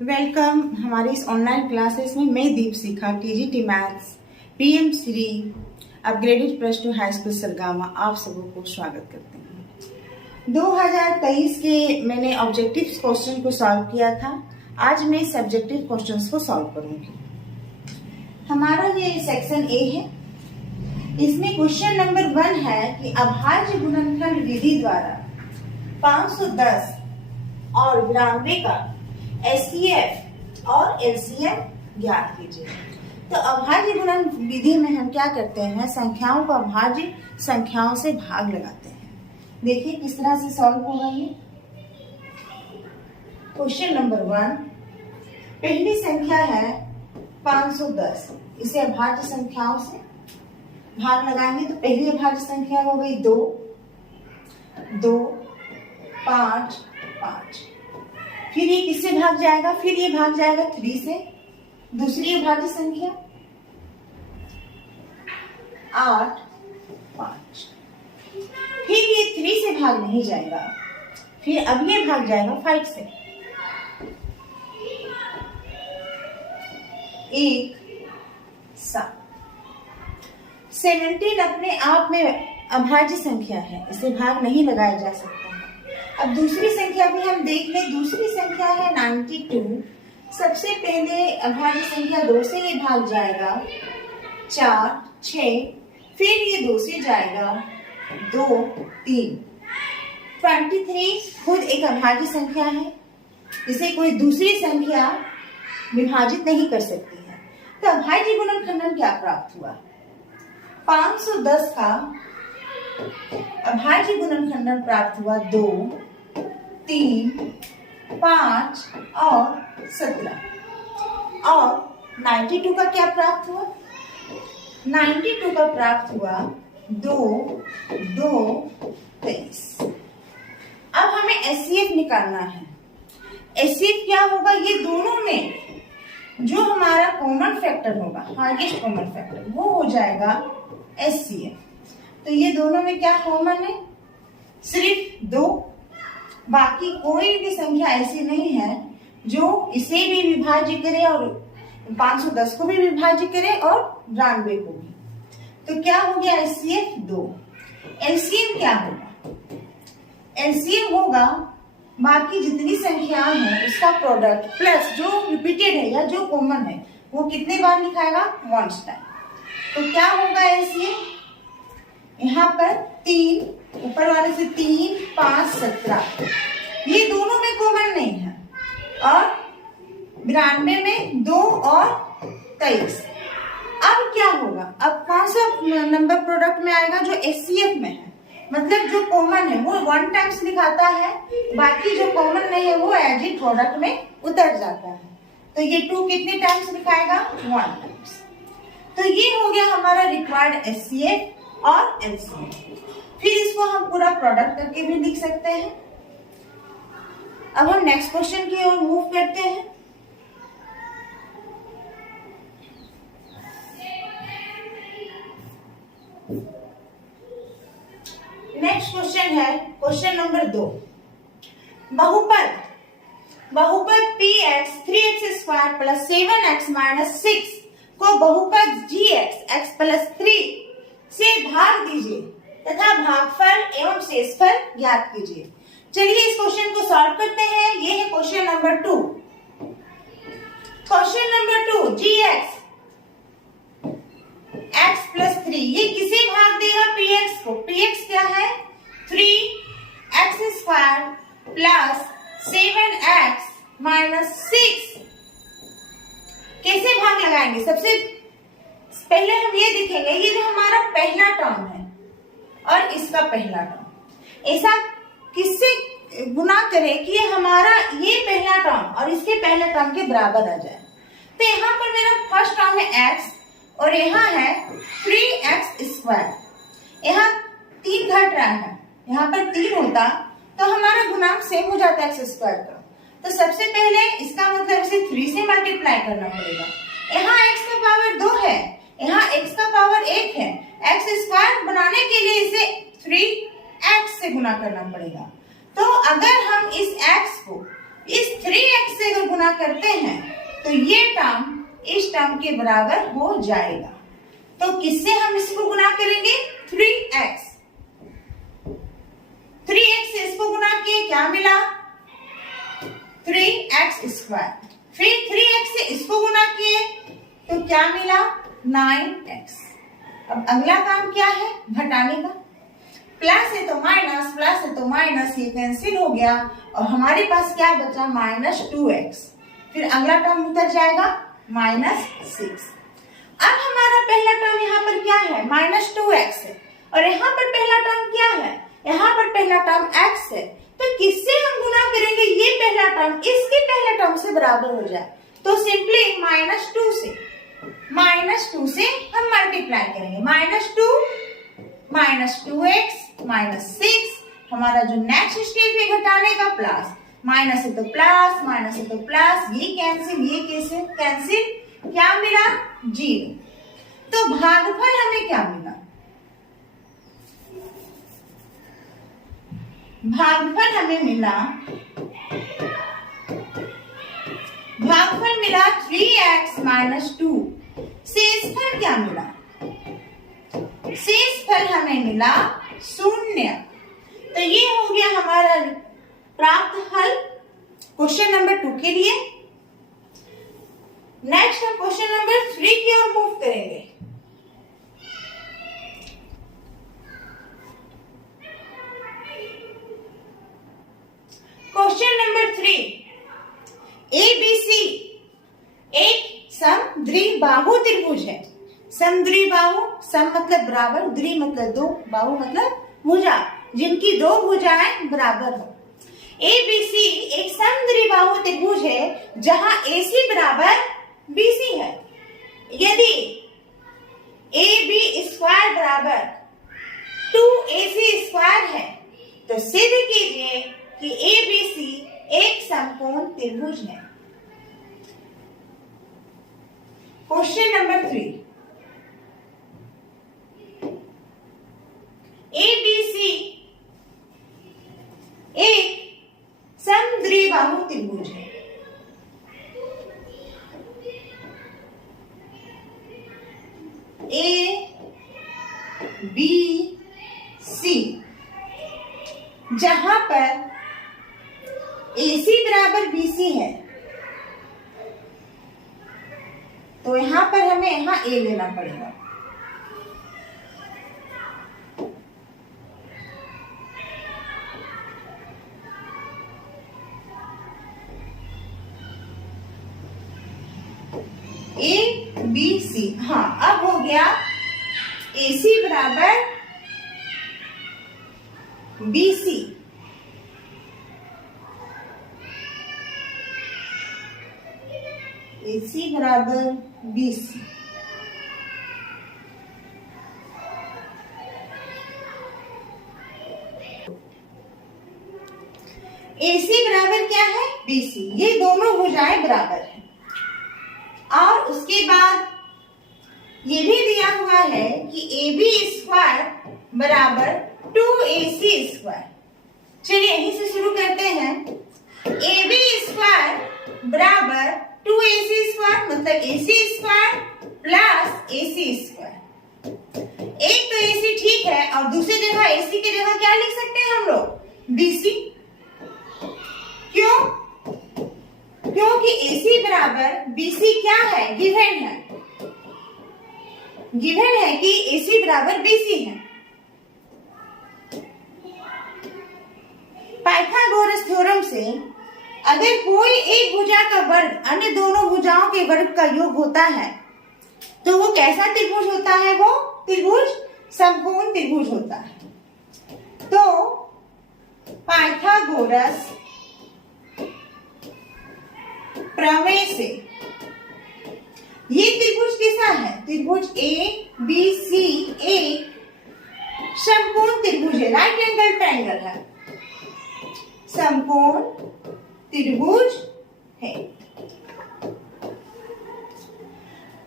Welcome हमारी इस online classes में मैं Deepshikha TGT maths PM Shri upgraded plus two high school Sargama आप सबों को स्वागत करते हैं। 2023 के मैंने ऑब्जेक्टिव क्वेश्चन को सॉल्व किया था। आज मैं सब्जेक्टिव क्वेश्चंस को सॉल्व करूंगी। हमारा ये सेक्शन ए है। इसमें क्वेश्चन नंबर 1 है कि अभाज्य गुणनखंड विधि द्वारा 510 और 92 का एचसीएफ और एलसीएम ज्ञात कीजिए। तो अभाज्य गुणन विधि में हम क्या करते हैं, संख्याओं को अभाज्य संख्याओं से भाग लगाते हैं। देखिए किस तरह से सॉल्व होगा ये। क्वेश्चन नंबर 1, पहली संख्या है 510। इसे अभाज्य संख्याओं से भाग लगाएंगे तो पहली अभाज्य संख्या हो गई 2, 2, 5, 5। फिर ये किससे भाग जाएगा, फिर ये भाग जाएगा 3 से। दूसरी अभाज्य संख्या 8, 5। फिर ये 3 से भाग नहीं जाएगा, फिर अब ये भाग जाएगा 5 से। 1, 7। 17 अपने आप में अभाज्य संख्या है, इसे भाग नहीं लगाया जा सकता। अब दूसरी संख्या भी हम देख लें। दूसरी संख्या है 92। सबसे पहले अभाज्य संख्या 2 से ये भाग जाएगा 4, 6। फिर ये 2 से जाएगा 2, 3। 23 खुद एक अभाज्य संख्या है, इसे कोई दूसरी संख्या विभाजित नहीं कर सकती है। तो अभाज्य गुणनखंड क्या प्राप्त हुआ, 510 का अभाज्य गुणनखंड प्राप्त हुआ 2, 3, 5 और 17। और 92 का क्या प्राप्त हुआ, 92 का प्राप्त हुआ 2, 2, 23। अब हमें एचसीएफ निकालना है। एचसीएफ क्या होगा, ये दोनों में जो हमारा कॉमन फैक्टर होगा, हाईएस्ट कॉमन फैक्टर, वो हो जाएगा एचसीएफ। तो ये दोनों में क्या कॉमन है, सिर्फ 2। बाकी कोई भी संख्या ऐसी नहीं है जो इसे भी विभाज्य करे और 510 को भी विभाज्य करे और 92 को भी। तो क्या हो गया, एचसीएफ 2। एलसीएम क्या होगा, एलसीएम होगा बाकी जितनी संख्याएं हैं उसका प्रोडक्ट प्लस जो रिपीटेड है या जो कॉमन है वो कितने बार लिखाएगा, वंस टाइम। तो क्या होगा एलसीएम, यहाँ पर 3, ऊपर वाले से 3, 5, 17। ये दोनों में कॉमन नहीं है। और 92 में 2 और 23। अब क्या होगा, अब कौन सा नंबर प्रोडक्ट में आएगा, जो एचसीएफ में है। मतलब जो कॉमन है वो 1 टाइम्स लिखाता है, बाकी जो कॉमन नहीं है वो एज इट प्रोडक्ट में उतर जाता है। तो ये 2 कितने टाइम्स लिखाएगा, 1 टाइम्स। तो ये हो गया हमारा रिक्वायर्ड एचसीएफ और एलसीएम। फिर इसको हम पूरा प्रोडक्ट करके भी लिख सकते हैं। अब हम नेक्स्ट क्वेश्चन की ओर मूव करते हैं। नेक्स्ट क्वेश्चन है क्वेश्चन नंबर 2। बहुपद px 3x² plus 7x minus 6 को बहुपद gx x प्लस 3 से भाग दीजिए तथा भागफल एवं शेषफल ज्ञात कीजिए। चलिए इस क्वेश्चन को सॉल्व करते हैं। ये है question number 2। Question number 2, gx x plus 3 ये किसे भाग देगा, px को। px क्या है, 3x² प्लस 7x माइनस 6। कैसे भाग लगाएंगे, सबसे पहले हम ये देखेंगे, ये जो हमारा पहला टर्म है और इसका पहला टर्म, ऐसा किससे गुना करें कि हमारा ये पहला टर्म और इसके पहले टर्म के बराबर आ जाए। तो यहाँ पर मेरा फर्स्ट टर्म है x और यहाँ है 3x²। यहाँ 3 घट रहा है, यहाँ पर 3 होता तो हमारा गुणांक सेम हो जाता है x² का। तो सबसे पहले इसका मतलब इसे 3 से मल्टीप्लाई करना पड़ेगा। यहाँ x का पावर 2 है, यहाँ x का पावर 1 है। x² बनाने के लिए इसे 3x से गुना करना पड़ेगा। तो अगर हम इस x को इस 3x से अगर गुना करते हैं तो ये टर्म इस टर्म के बराबर हो जाएगा। तो किससे हम इसको गुना करेंगे? 3x। 3x से इसको गुना किए, क्या मिला? 3x square. फिर 3x से इसको गुना किए तो क्या मिला? 9x। अब अगला काम क्या है? घटाने का। प्लस है तो माइनस, प्लस है तो माइनस, ये कैंसिल हो गया और हमारे पास क्या बचा? -2x। फिर अगला टर्म उतर जाएगा -6। अब हमारा पहला टर्म यहाँ पर क्या है? -2x है और यहाँ पर पहला टर्म क्या है? यहाँ पर पहला टर्म x है। तो किससे हम गुना करेंगे? ये पहला टर्म इसके पहले टर्म से बराबर हो जाए तो सिंपली -2 से हम मल्टीप्लाई करेंगे। -2x -6, हमारा जो नेक्स्ट स्टेप है घटाने का, प्लस। माइनस है तो प्लस, माइनस है तो प्लस, ये कैंसिल, ये कैसे कैंसिल, क्या मिला? 0। तो भागफल हमें क्या मिला? भागफल हमें मिला 3x - 2। शेषफल क्या मिला? शेषफल हमें मिला 0। तो ये हो गया हमारा प्राप्त हल क्वेश्चन नंबर 2 के लिए। नेक्स्ट हम क्वेश्चन नंबर 3 की ओर मूव करेंगे। क्वेश्चन नंबर 3, ABC एक समद्विबाहु त्रिभुज है। समद्विबाहु, सम मतलब बराबर, द्वि मतलब दो, बाहु मतलब भुजा, जिनकी दो भुजाएं बराबर हो। ABC एक समद्विबाहु त्रिभुज है जहां AC बराबर BC है। यदि AB स्क्वायर बराबर 2AC स्क्वायर है तो सिद्ध कीजिए कि ABC एक समकोण त्रिभुज है। क्वेश्चन नंबर 3, ABC एक समद्विबाहु त्रिभुज है। ABC जहां पर AC बराबर BC है तो यहां पर हमें यहाँ A लेना पड़ेगा। ABC, हाँ अब हो गया AC बराबर BC। AC बराबर BC। AC बराबर क्या है? BC। ये दोनों भुजाएं बराबर है। और उसके बाद ये भी दिया हुआ है कि AB स्क्वायर बराबर 2AC स्क्वायर। चलिए यहीं से शुरू करते हैं। AB स्क्वायर बराबर 2AC स्क्वायर मतलब AC square plus AC square. एक तो AC ठीक है और दूसरी जगह AC की जगह क्या लिख सकते हैं हम लोग? BC। क्यों? क्योंकि AC बराबर BC क्या है? गिवन है। गिवन है कि AC बराबर BC है। पाइथागोरस थ्योरम से अगर कोई एक भुजा का वर्ग अन्य दोनों भुजाओं के वर्ग का योग होता है तो वो कैसा त्रिभुज होता है? वो त्रिभुज समकोण त्रिभुज होता है। तो पाइथागोरस प्रमेय से ये त्रिभुज कैसा है? त्रिभुज ABC एक समकोण त्रिभुज है, राइट एंगल ट्रायंगल है, समकोण त्रिभुज है।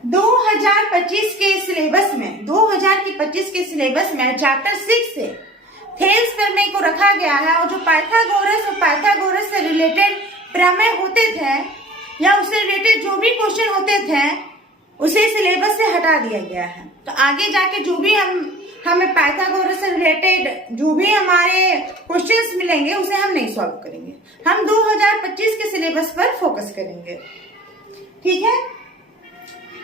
2025 के सिलेबस में 2025 के सिलेबस में चैप्टर 6 से थेल्स प्रमेय को रखा गया है और जो पाइथागोरस और पाइथागोरस से रिलेटेड प्रमेय होते थे या उससे रिलेटेड जो भी क्वेश्चन होते थे उसे सिलेबस से हटा दिया गया है। तो आगे जाके जो भी हमें पाइथागोरस से रिलेटेड जो भी हमारे क्वेश्चंस मिलेंगे उसे हम नहीं सॉल्व करेंगे, हम 2025 के सिलेबस पर फोकस करेंगे। ठीक है,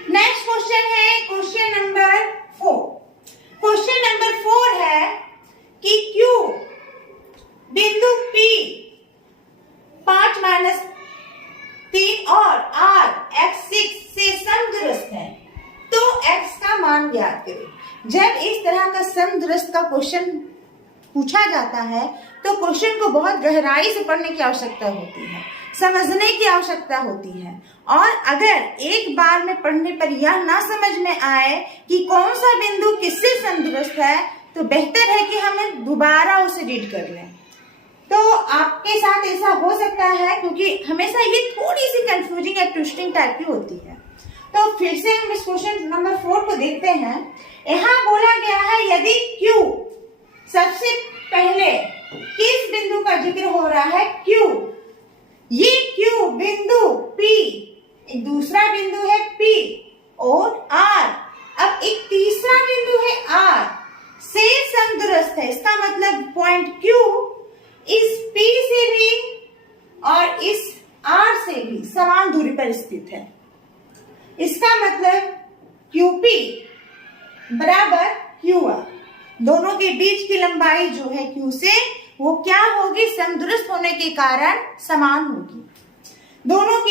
नेक्स्ट क्वेश्चन है क्वेश्चन नंबर 4। क्वेश्चन नंबर 4 है कि Q बिंदु P 5 - 3 और R x 6 से समदुरस्त है तो x का मान ज्ञात करें। जब इस तरह का समदुरस्त का क्वेश्चन पूछा जाता है तो क्वेश्चन को बहुत गहराई से पढ़ने की आवश्यकता होती है, समझने की आवश्यकता होती है, और अगर एक बार में पढ़ने पर यह ना समझ में आए कि कौन सा बिंदु किससे समदुरस्त है तो बेहतर है कि हमें दोबारा उसे रीड कर लें। तो आपके साथ ऐसा हो सकता है क्योंकि हमेशा ये थोड़ी सी कंफ्यूजिंग या ट्विस्टिंग टाइप की होती है। तो फिर से हम इस क्वेश्चन नंबर 4 को देखते हैं। यहाँ बोला गया है यदि Q सबसे पहले किस बिंदु का जिक्र हो रहा है Q, ये Q बिंदु P, एक दूसरा बिंदु है P और R, अब एक तीसरा बिंदु है R से समदुरस्त है। इसका मतलब पॉइंट Q इस P से भी और इस R से भी समान दूरी पर स्थित है। इसका मतलब QP बराबर QR, दोनों के बीच की लंबाई जो है Q से वो क्या होगी, समदुरस्त होने के कारण समान होगी। दोनों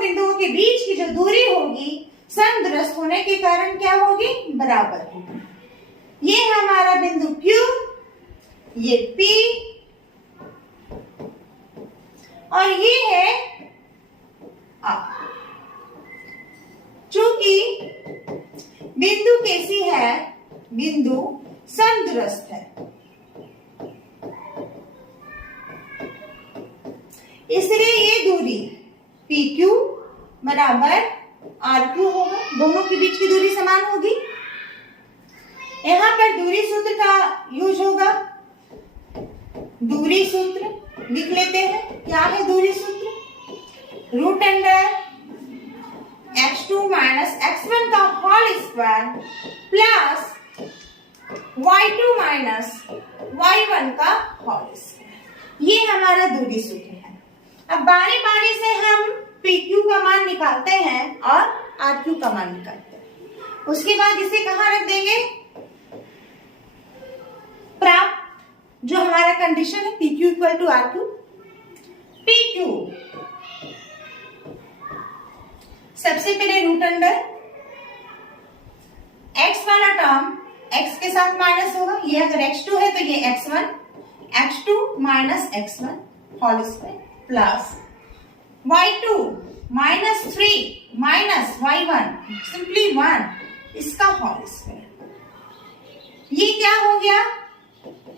बिंदुओं के बीच की जो दूरी होगी समदुरस्त होने के कारण क्या होगी, बराबर होगी। ये है हमारा बिंदु Q, ये P और ये है R। चूंकि बिंदु कैसी है, बिंदु समदुरस्त है, इसलिए ये दूरी PQ बराबर RQ होगा, दोनों के बीच की दूरी समान होगी। यहाँ पर दूरी सूत्र का यूज होगा, दूरी सूत्र लिख लेते हैं। क्या है दूरी सूत्र, √x2 - x1 का whole square plus y2 - y1 का होल स्क्वायर, ये हमारा दूरी सूत्र है। अब बारी बारी से हम PQ का मान निकालते हैं और RQ का मान निकालते हैं। उसके बाद इसे कहाँ रख देंगे, प्राप्त जो हमारा कंडीशन है PQ = RQ। PQ सबसे पहले √, x वाला टर्म x के साथ माइनस होगा, ये अगर x2 है तो ये x1, x2 - x1 whole square plus y2 -3 - y1 simply 1 इसका होल स्क्वायर। ये क्या हो गया,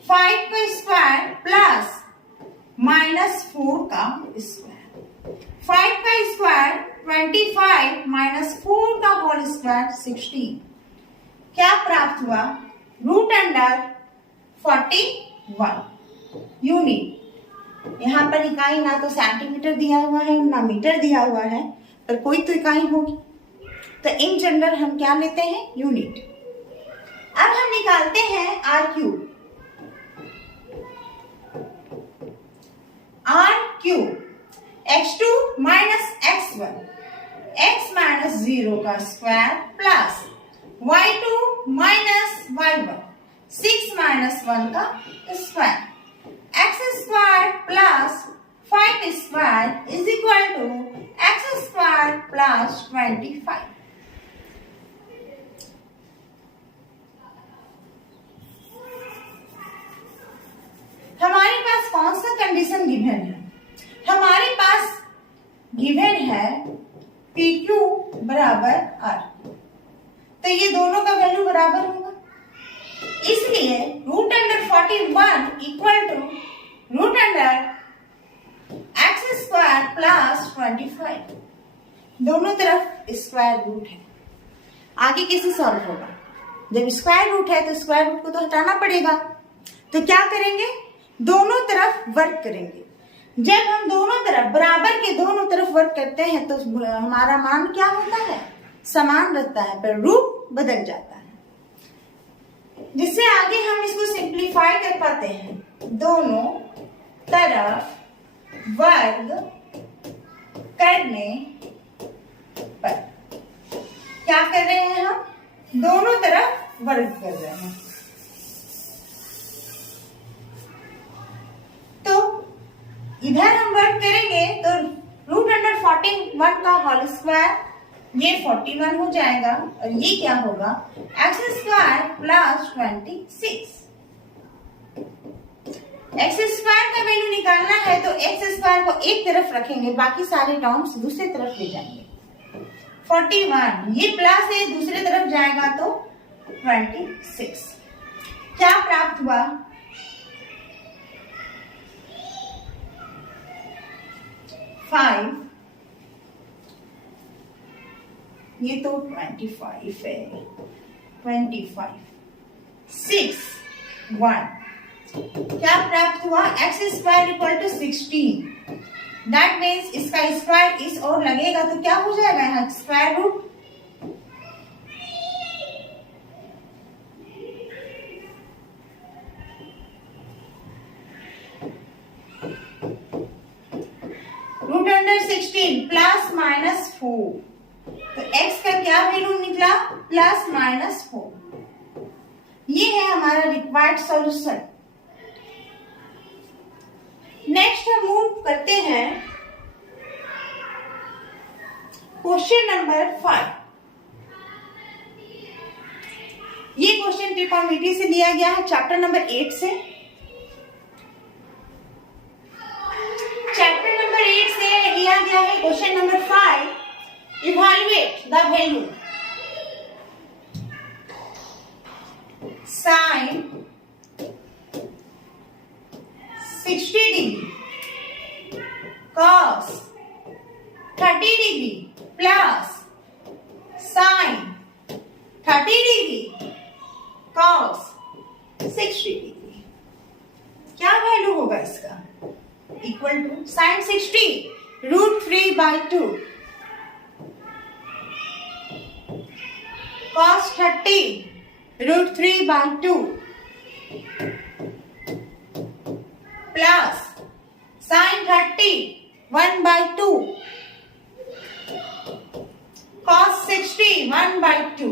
5 का स्क्वायर प्लस -4 का स्क्वायर, 5 का स्क्वायर 25 - 4 का होल स्क्वायर 16। क्या प्राप्त हुआ, √41 यूनिट। यहाँ पर इकाई ना तो सेंटीमीटर दिया हुआ है ना मीटर दिया हुआ है, पर कोई तो इकाई होगी, तो इन जनरल हम क्या लेते हैं, यूनिट। अब हम निकालते हैं RQ। RQ x2 - x1 x - 0 का स्क्वायर प्लस y2 - y1 6 - 1 का square, x² plus 5² = x² plus 25। हमारे पास कौन सा कंडीशन गिवन है, हमारे पास गिवन है PQ बराबर R, तो ये दोनों का वैल्यू बराबर होगा, इसलिए √41 = x² प्लस 25, दोनों तरफ स्क्वायर रूट है। आगे कैसे सॉल्व होगा, जब स्क्वायर रूट है तो स्क्वायर रूट को तो हटाना पड़ेगा, तो क्या करेंगे, दोनों तरफ वर्ग करेंगे। जब हम दोनों तरफ बराबर के दोनों तरफ वर्क करते हैं तो हमारा मान क्या होता है, समान रहता है, पर रूप बदल जाता है। जिससे आगे हम इसको सिंप्लीफाई कर पाते हैं। दोनों तरफ वर्ग करने पर क्या कर रहे हैं, हम दोनों तरफ वर्ग कर रहे हैं। तो इधर हम वर्ग करेंगे तो √41 का होल स्क्वायर, ये 41 हो जाएगा, और ये क्या होगा, x² प्लस 26। x² का वैल्यू निकालना है तो x² को एक तरफ रखेंगे, बाकी सारे टर्म्स दूसरी तरफ ले जाएंगे। 41 ये प्लस है, दूसरी तरफ जाएगा तो 26। क्या प्राप्त हुआ, 5, ये तो 25 है, 25, 6, 1। क्या प्राप्त हुआ, x² = 16। दैट मीन्स इसका स्क्वायर इस और लगेगा तो क्या हो जाएगा, यहाँ स्क्वायर रूट। √16 प्लस माइनस 4, तो x का क्या वैल्यू निकला, +-4। ये है हमारा रिक्वायर्ड सॉल्यूशन। नेक्स्ट हम मूव करते हैं क्वेश्चन नंबर 5। ये क्वेश्चन ट्रिग्नोमेट्री से लिया गया है, चैप्टर नंबर 8 से। चैप्टर नंबर 8 से लिया गया है question number 5। Evaluate the value sin 60 degree cos 30 degree plus sin 30 degree cos 60 degree. क्या वैल्यू होगा इसका, equal to sin 60 √3/2 cos 30 √3/2 plus sin 30 1/2 cos 60 1/2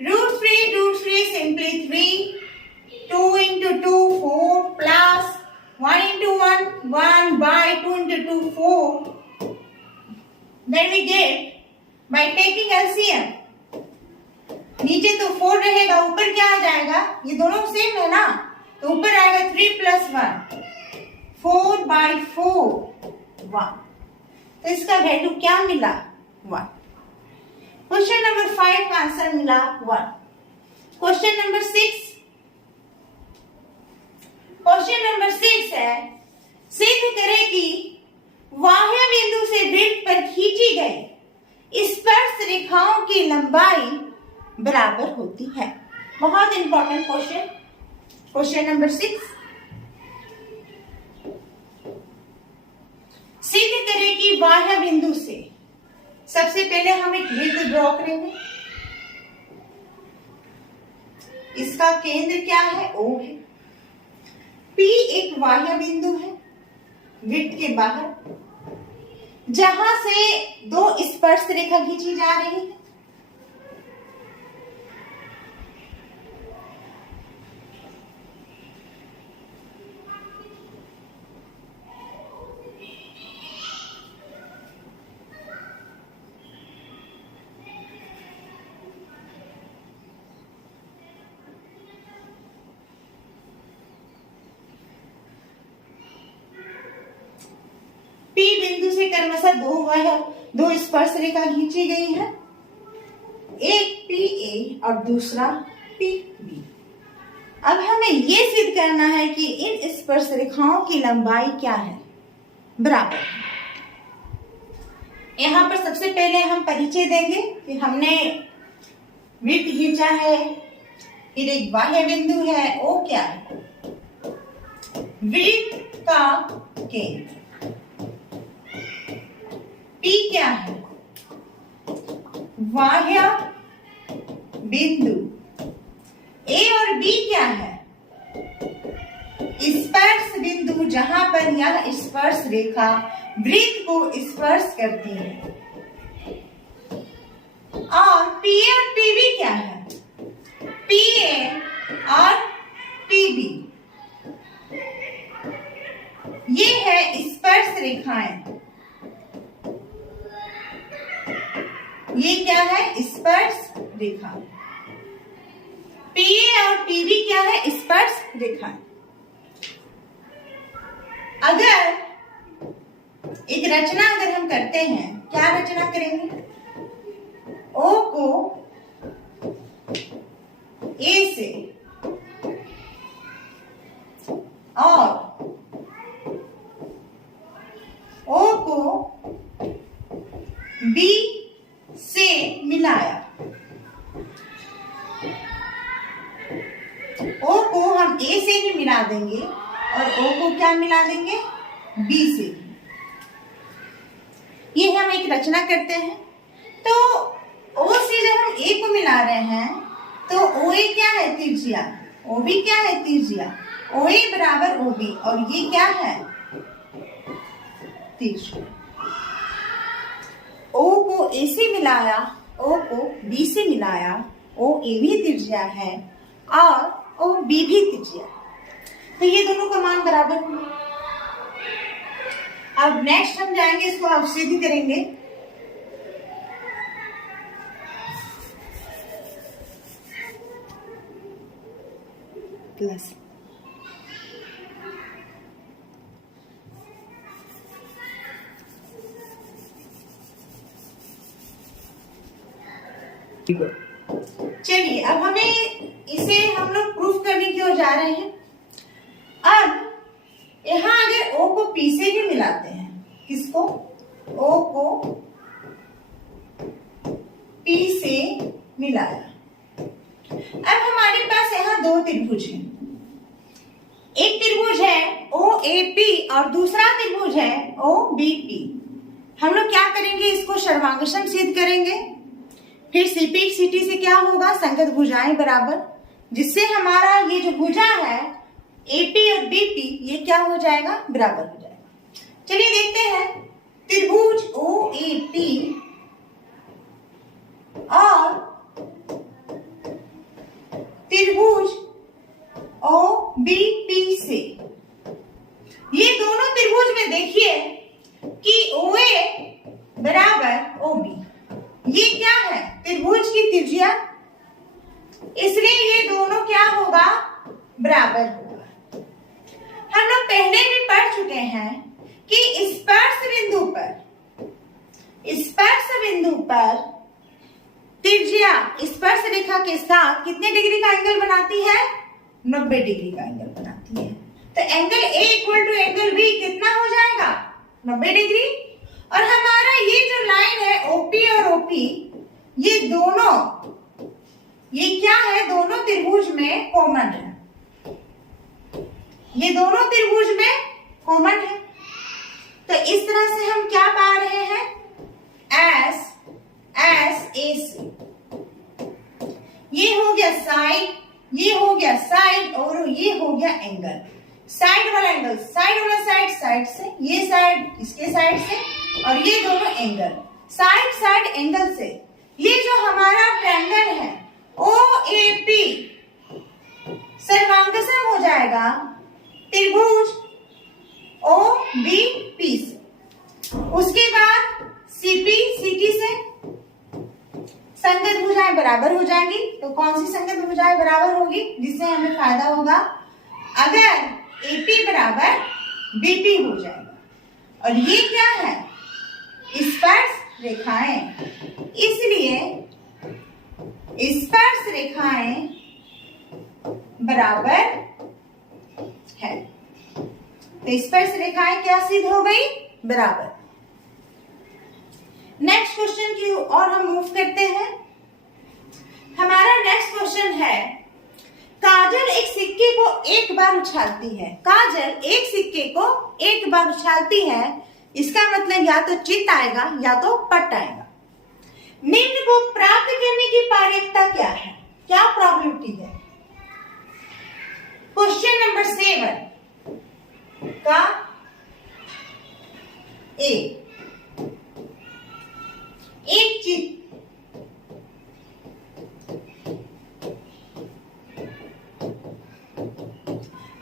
√3 simply 3, 2 into 2 4 plus 1 into 1 1/2 into 2 4। Then we get by taking LCM, नीचे तो 4 रहेगा, ऊपर क्या आ जाएगा, ये दोनों सेम है ना, तो ऊपर आएगा 3 + 1 4/4 1। तो इसका वैल्यू क्या मिला, 1। क्वेश्चन नंबर 5 का आंसर मिला 1। क्वेश्चन नंबर 6, क्वेश्चन नंबर 6 है, सिद्ध करें कि बाह्य बिंदु से वृत्त पर खींची गई स्पर्श रेखाओं की लंबाई बराबर होती है। बहुत इंपॉर्टेंट क्वेश्चन, क्वेश्चन नंबर 6। सिद्ध करें कि बाह्य बिंदु से, सबसे पहले हम एक वृत्त ड्रॉ करेंगे। इसका केंद्र क्या है, O है। P एक बाह्य बिंदु है वृत्त के बाहर, जहां से दो स्पर्श रेखा खींची जा रही है। P बिंदु से क्रमशः दो स्पर्श रेखा खींची गई है, एक PA और दूसरा PB। अब हमें ये सिद्ध करना है कि इन स्पर्श रेखाओं की लंबाई क्या है, बराबर। यहाँ पर सबसे पहले हम परिचय देंगे कि हमने वृत्त खींचा है, फिर एक बाह्य बिंदु है, O क्या है, वृत्त का केंद्र। P क्या है? बाह्य बिंदु। A और B क्या है? स्पर्श बिंदु, जहां पर यह स्पर्श रेखा वृत्त को स्पर्श करती है। और PA और PB क्या है? PA और PB ये है स्पर्श रेखाएं। ये क्या है? स्पर्श रेखा। PA और PB क्या है? स्पर्श रेखाएं। अगर एक रचना अगर हम करते हैं, क्या रचना करेंगे? O को A से और O को B से मिलाया। O को हम A से ही मिला देंगे और O को क्या मिला देंगे? B से। ये हम एक रचना करते हैं। तो O से जब हम A को मिला रहे हैं तो OA क्या है? त्रिज्या। OB क्या है? त्रिज्या। OA बराबर OB और ये क्या है? त्रिज्या। O को A से मिलाया, O को B से मिलाया, OA भी त्रिज्या है और OB भी त्रिज्या। तो ये दोनों का मान बराबर हुआ। अब नेक्स्ट हम जाएंगे, इसको अवच्छेदी करेंगे। प्लस चलिए, अब हमें इसे हम लोग प्रूफ करने की ओर जा रहे हैं। अब यहां अगर O को P से भी मिलाते हैं, किसको? O को P से मिलाया। अब हमारे पास यहाँ दो त्रिभुज हैं। एक त्रिभुज है OAP और दूसरा त्रिभुज है OBP। हम लोग क्या करेंगे? इसको सर्वांगसम सिद्ध करेंगे। फिर CP CT से क्या होगा? संगत भुजाएं बराबर, जिससे हमारा ये जो भुजा है AP और BP ये क्या हो जाएगा? बराबर हो जाएगा। चलिए देखते हैं। त्रिभुज OAP और त्रिभुज OBP से, ये दोनों त्रिभुज में देखिए कि OA बराबर OB, ये क्या है? त्रिभुज की त्रिज्या, इसलिए ये दोनों क्या होगा? बराबर होगा। हम लोग पहले भी पढ़ चुके हैं कि स्पर्श बिंदु पर त्रिज्या स्पर्श रेखा के साथ कितने डिग्री का एंगल बनाती है? 90 डिग्री का एंगल बनाती है। तो angle A equal to angle B कितना हो जाएगा? 90 डिग्री। और हमारा ये जो लाइन है OP और OP, ये दोनों, ये क्या है? दोनों त्रिभुज में कॉमन है। ये दोनों त्रिभुज में कॉमन है। तो इस तरह से हम क्या पा रहे हैं? AC। ये हो गया साइड, ये हो गया साइड और ये हो गया एंगल। साइड वाला एंगल साइड वाला साइड से, ये साइड इसके साइड से, और ये दोनों एंगल साइड एंगल से। ये जो हमारा ट्रायंगल है OAP सर्वांगसम हो जाएगा त्रिभुज OBP से। उसके बाद CP CT से संगत भुजाएं बराबर हो जाएंगी। तो कौन सी संगत भुजाएं बराबर होगी? जिससे हमें फायदा होगा अगर AP बराबर BP हो जाएगा। और ये क्या है? स्पर्श रेखाएं, इसलिए स्पर्श रेखाएं बराबर है। तो स्पर्श रेखाएं क्या सिद्ध हो गई? बराबर। नेक्स्ट क्वेश्चन की और हम मूव करते हैं। हमारा नेक्स्ट क्वेश्चन है, काजल एक सिक्के को एक बार उछालती है। काजल एक सिक्के को एक बार उछालती है, इसका मतलब या तो चित आएगा या तो पट आएगा। निम्न को प्राप्त करने की पारदर्शिता क्या है, क्या प्रोबेबिलिटी है? क्वेश्चन नंबर 7 का एक चित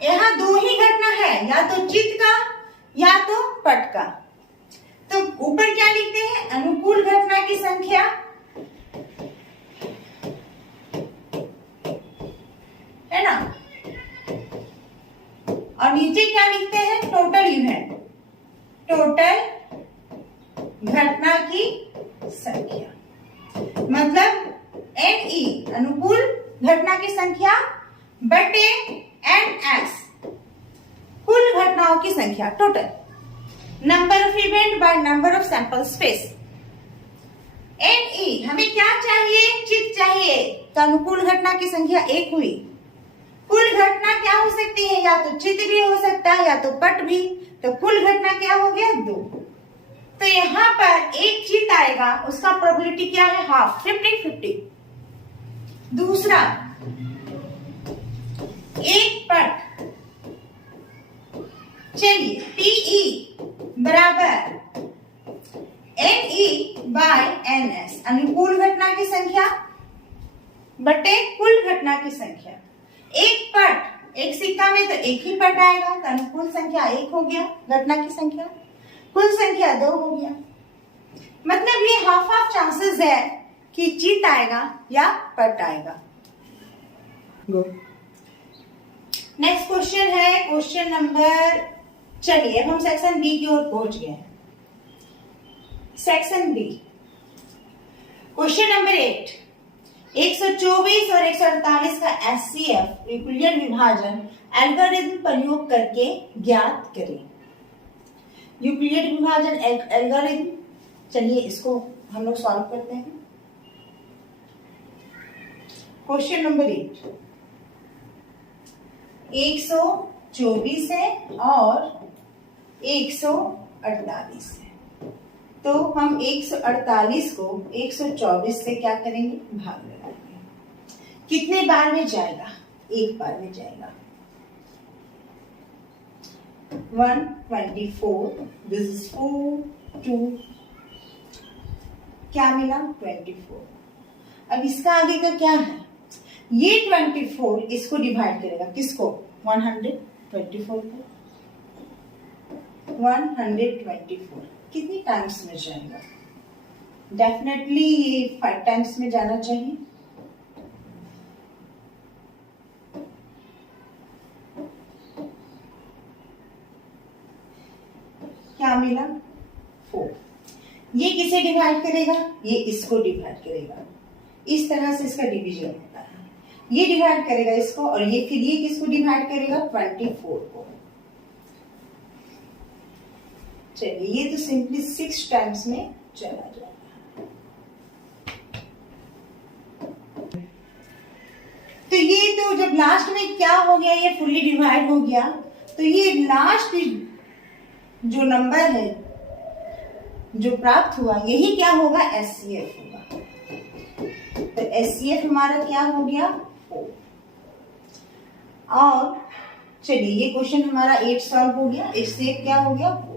यहाँ दो ही घटना है, या तो चित्त का या तो पट का। तो ऊपर क्या लिखते हैं? अनुकूल घटना की संख्या है ना, और नीचे क्या लिखते हैं? टोटल इवेंट, टोटल घटना की संख्या। मतलब NE अनुकूल घटना की संख्या बटे NS कुल घटनाओं की संख्या, total number of event by number of sample space. NE हमें क्या चाहिए? चित्त चाहिए, तो अनुकूल घटना की संख्या 1 हुई। कुल घटना क्या हो सकती है? या तो चित्त भी हो सकता है या तो पट भी, तो कुल घटना क्या हो गया? 2। तो यहाँ पर एक चित्त आएगा, उसका प्रोबेबिलिटी क्या है? हाफ, 50-50। दूसरा एक पट, चलिए PE बराबर NE बाय NS अनुकूल घटना की संख्या बटे कुल घटना की संख्या। एक पट, एक सिक्का में तो एक ही पट आएगा, तो अनुकूल संख्या 1 हो गया, घटना की संख्या, कुल संख्या 2 हो गया। मतलब ये हाफ चांसेस है कि चित्त आएगा या पट आएगा। नेक्स्ट क्वेश्चन है क्वेश्चन नंबर, चलिए अब हम सेक्शन बी की ओर पहुंच गए हैं। सेक्शन बी क्वेश्चन नंबर 8, 124 और 148 का SCF यूक्लिडियन विभाजन एल्गोरिथम प्रयोग करके ज्ञात करें। यूक्लिडियन विभाजन एल्गोरिथम, चलिए इसको हम लोग सॉल्व करते हैं। क्वेश्चन नंबर 8, 124 है और 148 है, तो हम 148 को 124 से क्या करेंगे? भाग लगाएंगे। कितने बार में जाएगा? एक बार में जाएगा। 124, दिस इज 4, 2, क्या मिला? 24। अब इसका आगे का क्या है? ये 24 इसको डिवाइड करेगा, किसको? 124 को। 124 कितनी टाइम्स में जाएगा? डेफिनेटली ये 5 टाइम्स में जाना चाहिए। क्या मिला? 4। ये किसे डिवाइड करेगा? ये इसको डिवाइड करेगा। इस तरह से इसका डिवीजन होता है। ये डिवाइड करेगा इसको, और ये फिर ये किसको डिवाइड करेगा? 24 को। चलिए ये तो सिंपली 6 टाइम्स में चला जाएगा। तो ये तो जब लास्ट में क्या हो गया? ये फुल्ली डिवाइड हो गया, तो ये लास्ट जो नंबर है जो प्राप्त हुआ, यही क्या होगा? SCF होगा। तो SCF हमारा क्या हो गया? 4। और चलिए ये क्वेश्चन हमारा 8 सॉल्व हो गया, इससे क्या हो गया? 4।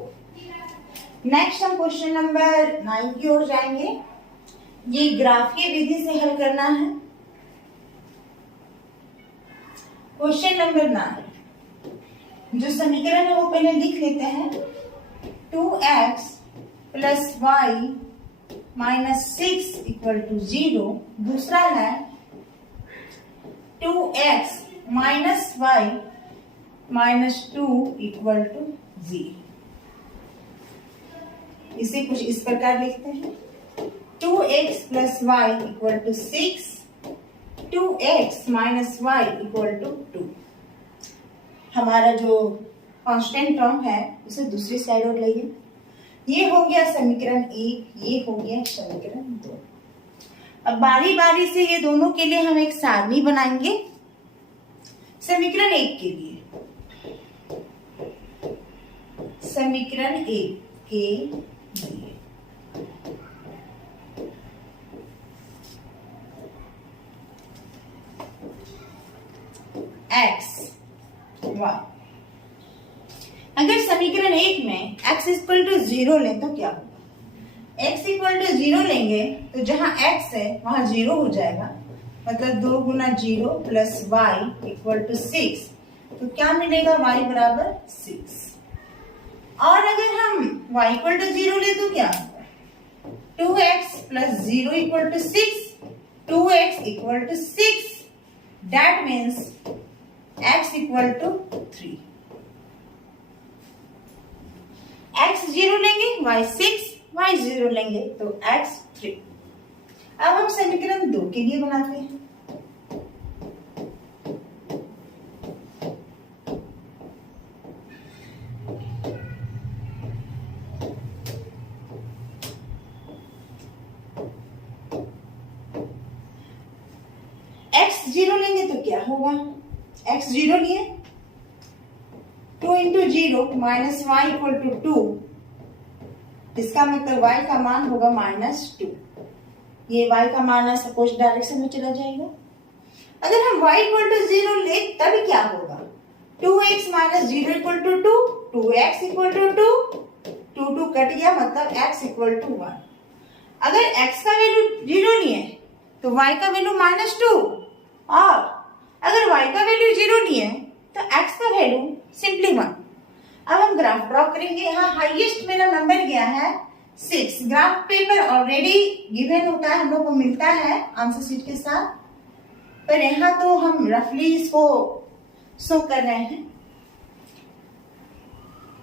नेक्स्ट हम क्वेश्चन नंबर 9 की ओर जाएंगे। ये ग्राफीय विधि से हल करना है। क्वेश्चन नंबर 9, जो समीकरण है वो पहले लिख लेते हैं। 2x plus y minus 6 equal to 0। दूसरा है 2x minus y minus 2 equal to 0। इसे कुछ इस प्रकार लिखते हैं। 2x plus y equal to 6, 2x minus y equal to 2। हमारा जो कांस्टेंट टर्म है उसे दूसरी साइड और लाइए। ये हो गया समीकरण 1, ये हो गया समीकरण 2। अब बारी बारी से ये दोनों के लिए हम एक सारणी बनाएंगे। समीकरण 1 के लिए, समीकरण 1 के लिए। एक्स वाई, अगर समीकरण 1 में x इक्वल टू 0 लें तो क्या होगा? x इक्वल टू 0 लेंगे तो जहां x है वहां 0 हो जाएगा, मतलब 2 गुना 0 प्लस y इक्वल टू 6, तो क्या मिलेगा? y बराबर 6। और अगर हम y इक्वल टू 0 ले तो क्या होगा? 2x plus 0 equal to 6, 2x equal to 6, that means x equal to 3। x 0 लेंगे y 6, y 0 लेंगे तो x 3। अब हम समीकरण 2 के लिए बनाते हैं। x 0 लेंगे तो क्या होगा? x 0 लिए 2 into 0 minus y equal to 2, इसका मतलब y का मान होगा -2। ये y का मान है सपोज डायरेक्शन में चला जाएगा। अगर हम y इक्वल टू 0 ले तब क्या होगा? 2x minus 0 equal to 2, 2x equal to 2, 2 cut गया, मतलब x इक्वल टू 1। अगर x का वैल्यू 0 नहीं है तो y का वैल्यू -2, और अगर y का वैल्यू 0 नहीं है तो x का वैल्यू सिंपली 1। अब हम ग्राफ ड्रॉ करेंगे। यहाँ हाईएस्ट मेरा नंबर गया है 6। ग्राफ पेपर ऑलरेडी गिवन होता है, हम लोग को मिलता है आंसर शीट के साथ, पर यहाँ तो हम रफली इसको शो कर रहे हैं।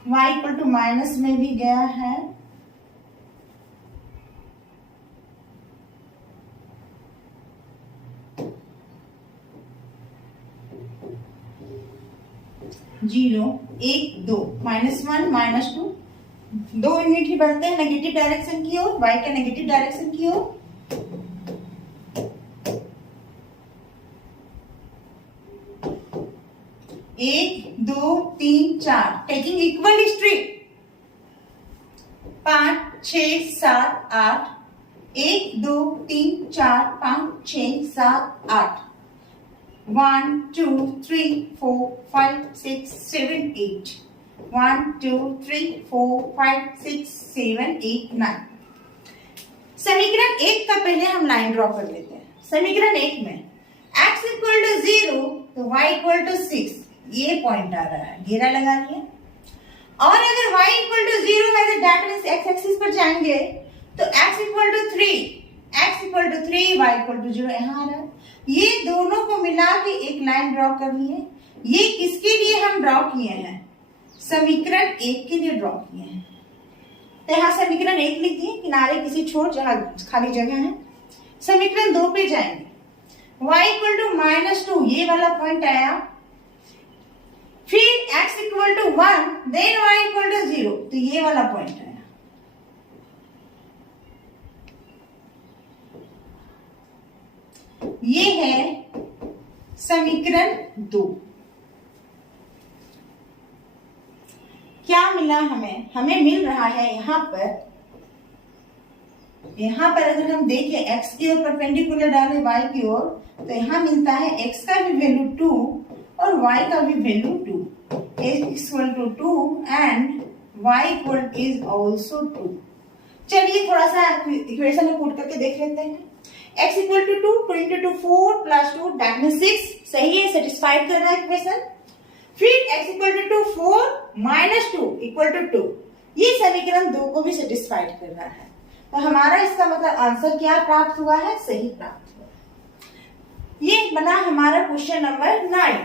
y इक्वल टू माइनस में भी गया है, जीरो, 1, 2, -1, -2, 2 यूनिट ही बढ़ते हैं नेगेटिव डायरेक्शन की ओर, y के नेगेटिव डायरेक्शन की ओर। एक, 2, 3, 4, टेकिंग इक्वल स्ट्रीक, 5, 6, 7, 8, 1, 2, 3, 4, 5, 6, 7, 8, 1, 2, 3, 4, 5, 6, 7, 8, 1, 2, 3, 4, 5, 6, 7, 8, 9। समीकरण 1 का पहले हम लाइन ड्रॉ कर लेते हैं। समीकरण 1 में x इक्वल टू 0 तो y इक्वल टू 6, ये पॉइंट आ रहा है, घेरा लगा लिया। और अगर y इक्वल टू 0 है तो दैट मींस x एक्सिस पर जाएंगे तो x equal to 3, x equal to 3, y equal to 0 यहाँ आ रहा है। ये दोनों को मिला के एक लाइन ड्रॉ करनी है। ये किसके लिए हम ड्रॉ किए हैं? समीकरण 1 के लिए ड्रॉ किए हैं। तो यहाँ समीकरण 1 लिख दिए, किनारे किसी छोर जहां खाली जगह है। समीकरण 2 पे जाएंगे, y इक्वल टू -2, ये वाला पॉइंट आया। फिर x equal to 1, then y equal to 0, तो ये वाला पॉइंट आया। ये है समीकरण 2। क्या मिला हमें? हमें मिल रहा है यहाँ पर अगर हम देखें x की ओर परपेंडिकुलर डाले y की ओर, तो यहाँ मिलता है x का भी वैल्यू 2 और y का भी value 2, x equal to 2 and y equal is also 2। चलिए थोड़ा सा इक्वेशन में पुट करके देख लेते हैं। x equal to 2, 2 into 2 4 plus 2 that means 6, सही है, सेटिस्फाइड कर रहा है इक्वेशन। फिर x equal to 4 minus 2 equal to 2, ये समीकरण 2 को भी सेटिस्फाइड कर रहा है। तो हमारा इसका मतलब आंसर क्या प्राप्त हुआ है? सही प्राप्त हुआ। ये बना हमारा क्वेश्चन नंबर 9।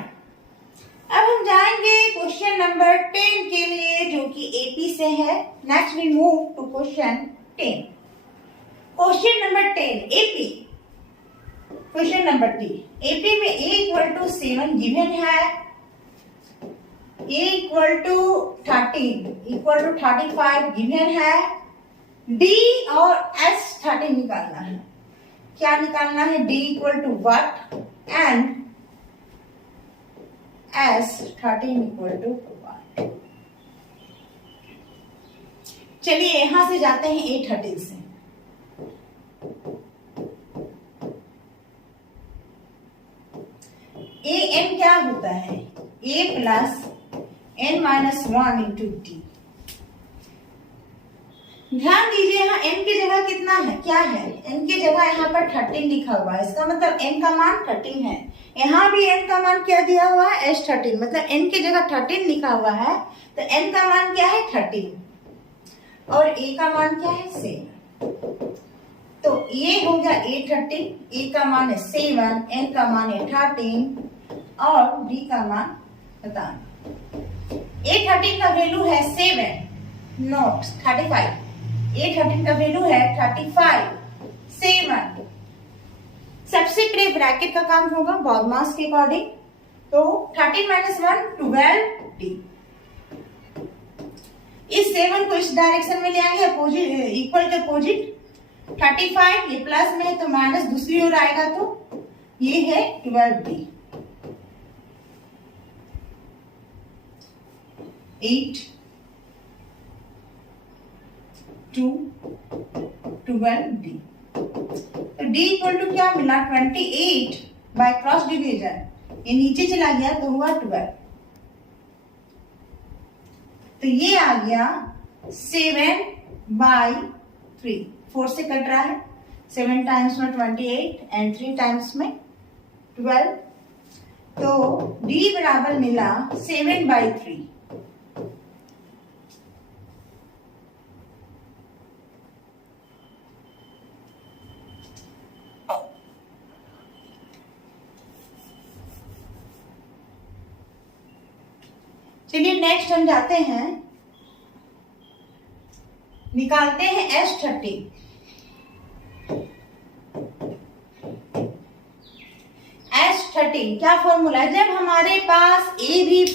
अब हम जाएंगे क्वेश्चन नंबर 10 के लिए, जो कि एपी से है। Next we move to question 10। Question number 10 AP. Question number 10 AP में a इक्वल टू 7 गिवन है, a equal to 13 equal to 35 given है, d और s 30 निकालना है। क्या निकालना है? d equal to what and s 13 equal to what. चलिए यहां से जाते हैं A13 से। ए एन क्या होता है? A plus n minus 1 into t. ध्यान दीजिए यहाँ n की जगह कितना है, क्या है? n की जगह यहाँ पर 13 लिखा हुआ है, इसका मतलब n का मान 13 है। यहाँ भी n का मान क्या दिया हुआ है? S13, मतलब n की जगह 13 लिखा हुआ है, तो n का मान क्या है? 13 और a का मान क्या है? 7। तो ये हो गया A13, a का मान है 7, n का मान है 13 और d का मान बताना। A13 का वैल्यू है 7 नॉट 35। A13 का वैल्यू है 35, 7। सबसे पहले ब्रैकेट का काम होगा बॉडमास के अकॉर्डिंग, तो 13 माइनस 1 12 डी। इस 7 को इस डायरेक्शन में ले आएंगे, अपोजिट इक्वल टू अपोजिट। 35 ये प्लस में है तो माइनस दूसरी ओर आएगा, तो ये है 12 डी। 8 2 12 डी। तो d इक्वल टू क्या मिला? 28 बाय क्रॉस डिवीजन, ये नीचे चला गया तो हुआ 12। तो ये आ गया 7 बाय 3, 4 से कट रहा है, 7 टाइम्स में 28 एंड 3 टाइम्स में 12, तो d बराबर मिला 7 बाय 3। चलिए नेक्स्ट हम जाते हैं, निकालते हैं S13। S13 क्या फॉर्मूला है? जब हमारे पास A भी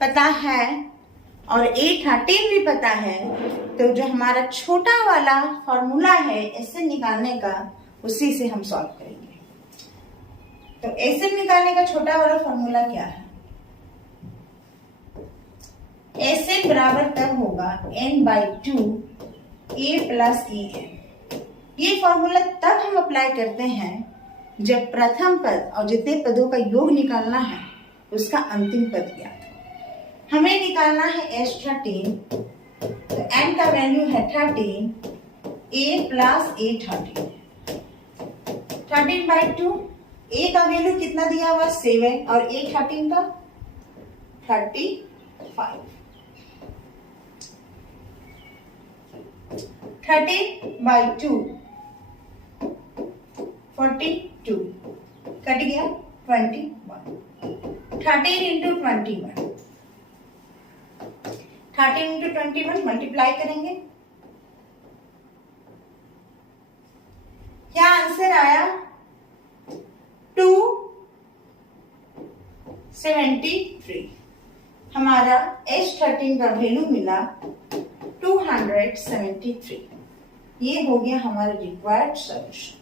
पता है और A13 भी पता है, तो जो हमारा छोटा वाला फॉर्मूला है SN निकालने का, उसी से हम सॉल्व करेंगे। तो SN निकालने का छोटा वाला फॉर्मूला क्या है? SN बराबर तब होगा n/2 a प्लस en। ये फॉर्मूला तब हम अप्लाई करते हैं जब प्रथम पद और जितने पदों का योग निकालना है उसका अंतिम पद ज्ञात हो। हमें निकालना है S13, तो n का वैल्यू है 13, a प्लस a13। 13/2, a का वैल्यू कितना दिया हुआ? 7 और a13 का 35। 13/2 42 कट गया 21। 13 इंटू 21, 13 इंटू 21 मल्टीप्लाई करेंगे, क्या आंसर आया? 273। हमारा S13 का वैल्यू मिला 273। ये हो गया हमारा रिक्वायर्ड सॉल्यूशन।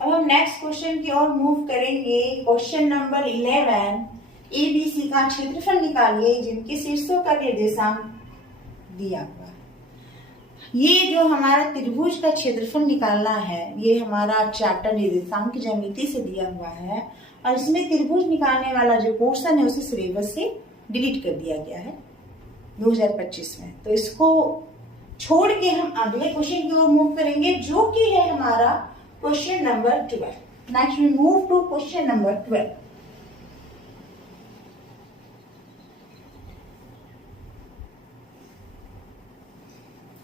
अब हम नेक्स्ट क्वेश्चन की ओर मूव करेंगे। क्वेश्चन नंबर 11, ABC का क्षेत्रफल निकालिए जिनके शीर्षों का निर्देशांक दिया हुआ है। ये जो हमारा त्रिभुज का क्षेत्रफल निकालना है, ये हमारा चैप्टर निर्देशांक ज्यामिति से दिया हुआ है और इसमें त्रिभुज निकालने वाला जो पोर्शन है उसे सिलेबस से डिलीट कर दिया गया है 2025 में। तो इसको छोड़ के हम अगले क्वेश्चन की ओर मूव करेंगे, जो कि है हमारा question number 12। Next we move to question number 12।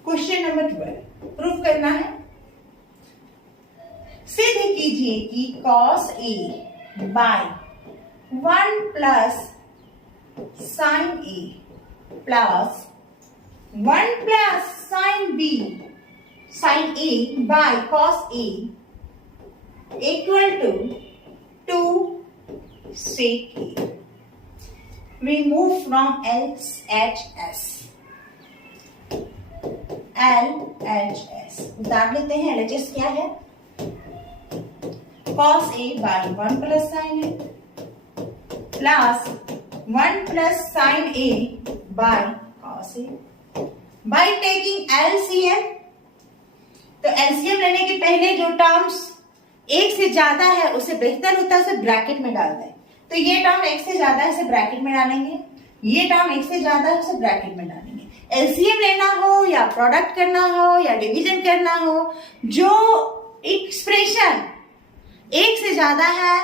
Question number 12 proof करना है। सिद्ध कीजिए कि cos A by 1 plus sin A plus 1 plus sin B sin A by cos A equal to 2 sec A। Remove from LHS। LHS उतार लेते हैं। LHS क्या है? cos A by 1 plus sin A plus 1 plus sine A by cos A by taking LCM. तो LCM लेने के पहले जो टर्म्स एक से ज्यादा है उसे बेहतर होता है उसे ब्रैकेट में डाल दें। तो ये टर्म एक से ज्यादा है इसे ब्रैकेट में डालेंगे, ये टर्म एक से ज्यादा है उसे ब्रैकेट में डालेंगे। एलसीएम लेना हो या प्रोडक्ट करना हो या डिवीजन करना हो, जो एक्सप्रेशन एक से ज्यादा है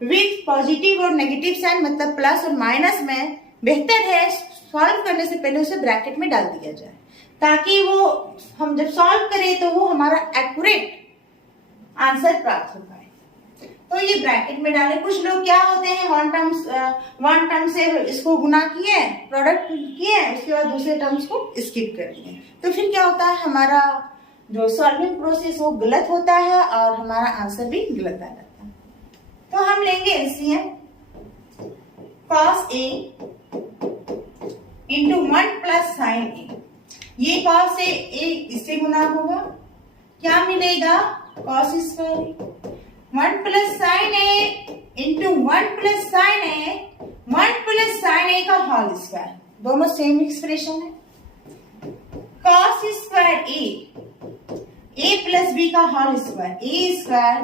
विथ पॉजिटिव और नेगेटिव साइन मतलब प्लस और माइनस में, बेहतर है सॉल्व करने से पहले उसे ब्रैकेट में डाल दिया जाए ताकि वो हम जब सॉल्व करें तो वो हमारा एक्यूरेट आंसर प्राप्त हो पाए। तो ये ब्रैकेट में डालें। कुछ लोग क्या होते हैं वन टर्म से इसको गुना किए, प्रोडक्ट किए, उसके बाद दूसरे टर्म्स को स्किप कर दिए, तो फिर क्या होता है हमारा जो सॉल्विंग प्रोसेस वो गलत होता है और हमारा आंसर भी गलत आ जाता है। तो हम लेंगे LCM cos A into 1 plus sine A. ये cos A इससे गुना होगा, क्या मिलेगा cos square 1 plus sine A into 1 plus sine A, 1 plus sine A का होल स्क्वायर, दोनों सेम एक्सप्रेशन है। cos square A plus B का whole square, A square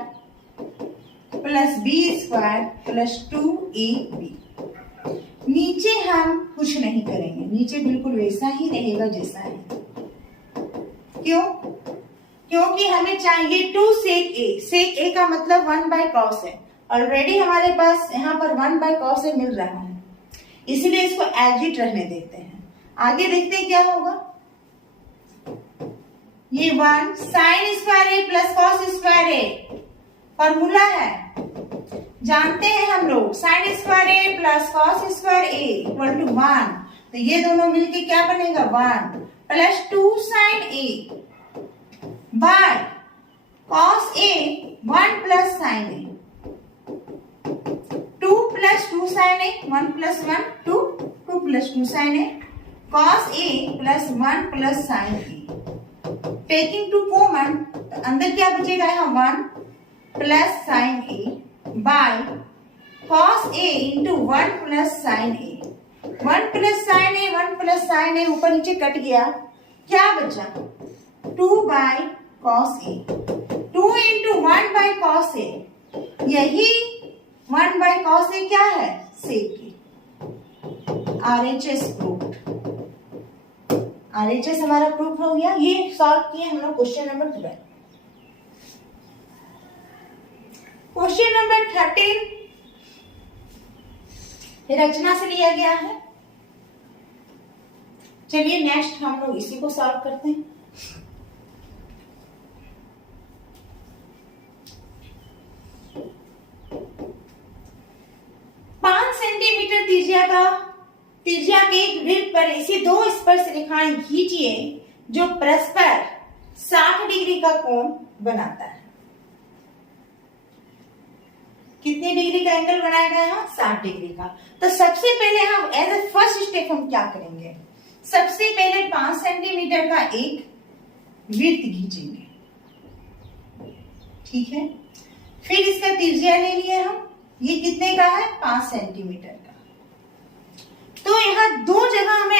plus B square plus 2ab। नीचे हम कुछ नहीं करेंगे, नीचे बिल्कुल वैसा ही रहेगा जैसा है। क्यों? क्योंकि हमें चाहिए 2 sec a। sec a का मतलब 1 बाय कॉस है, ऑलरेडी हमारे पास यहाँ पर 1 बाय कॉस है मिल रहा है, इसलिए इसको एज इट रहने देते हैं। आगे देखते हैं क्या होगा। ये 1 sine square A plus cos square A formula है, जानते हैं हम लोग sine square A plus cos square A equal to 1। तो ये दोनों मिलके क्या बनेगा 1 plus 2 sine A by cos A 1 plus sine A, 2 plus 2 sine A, 1 plus 1 2, 2 plus 2 sine A, cos A plus 1 plus sine A. Taking 2 common तो अंदर क्या बचेगा यहाँ 1 plus sine A by cos A into 1 plus sine A. 1 plus sine A 1 plus sine A ऊपर नीचे cut गया, क्या बचा 2 by cos A, 2 into 1 by cos A, यही 1 बाय कॉस ए क्या है sec A. RHS proof, RHS हमारा proof हो गया। ये सॉल्व किए हम लोग question number 12। Question number 13 Rachna से लिया गया है। चलिए नेक्स्ट हम लोग इसी को सॉल्व करते हैं। त्रिज्या के एक वृत्त पर ऐसी 2 स्पर्श रेखाएं खींचिए जो परस्पर 60 डिग्री का कोण बनाता है। कितने डिग्री का एंगल बनाएगा यहाँ 60 डिग्री का। तो सबसे पहले हम एज ए फर्स्ट स्टेप हम क्या करेंगे, सबसे पहले 5 सेंटीमीटर का एक वृत्त खींचेंगे, ठीक है। फिर इसका त्रिज्या ले लिए हम, ये कितने का है 5 सेंटीमीटर का। तो यहाँ 2 जगह हमें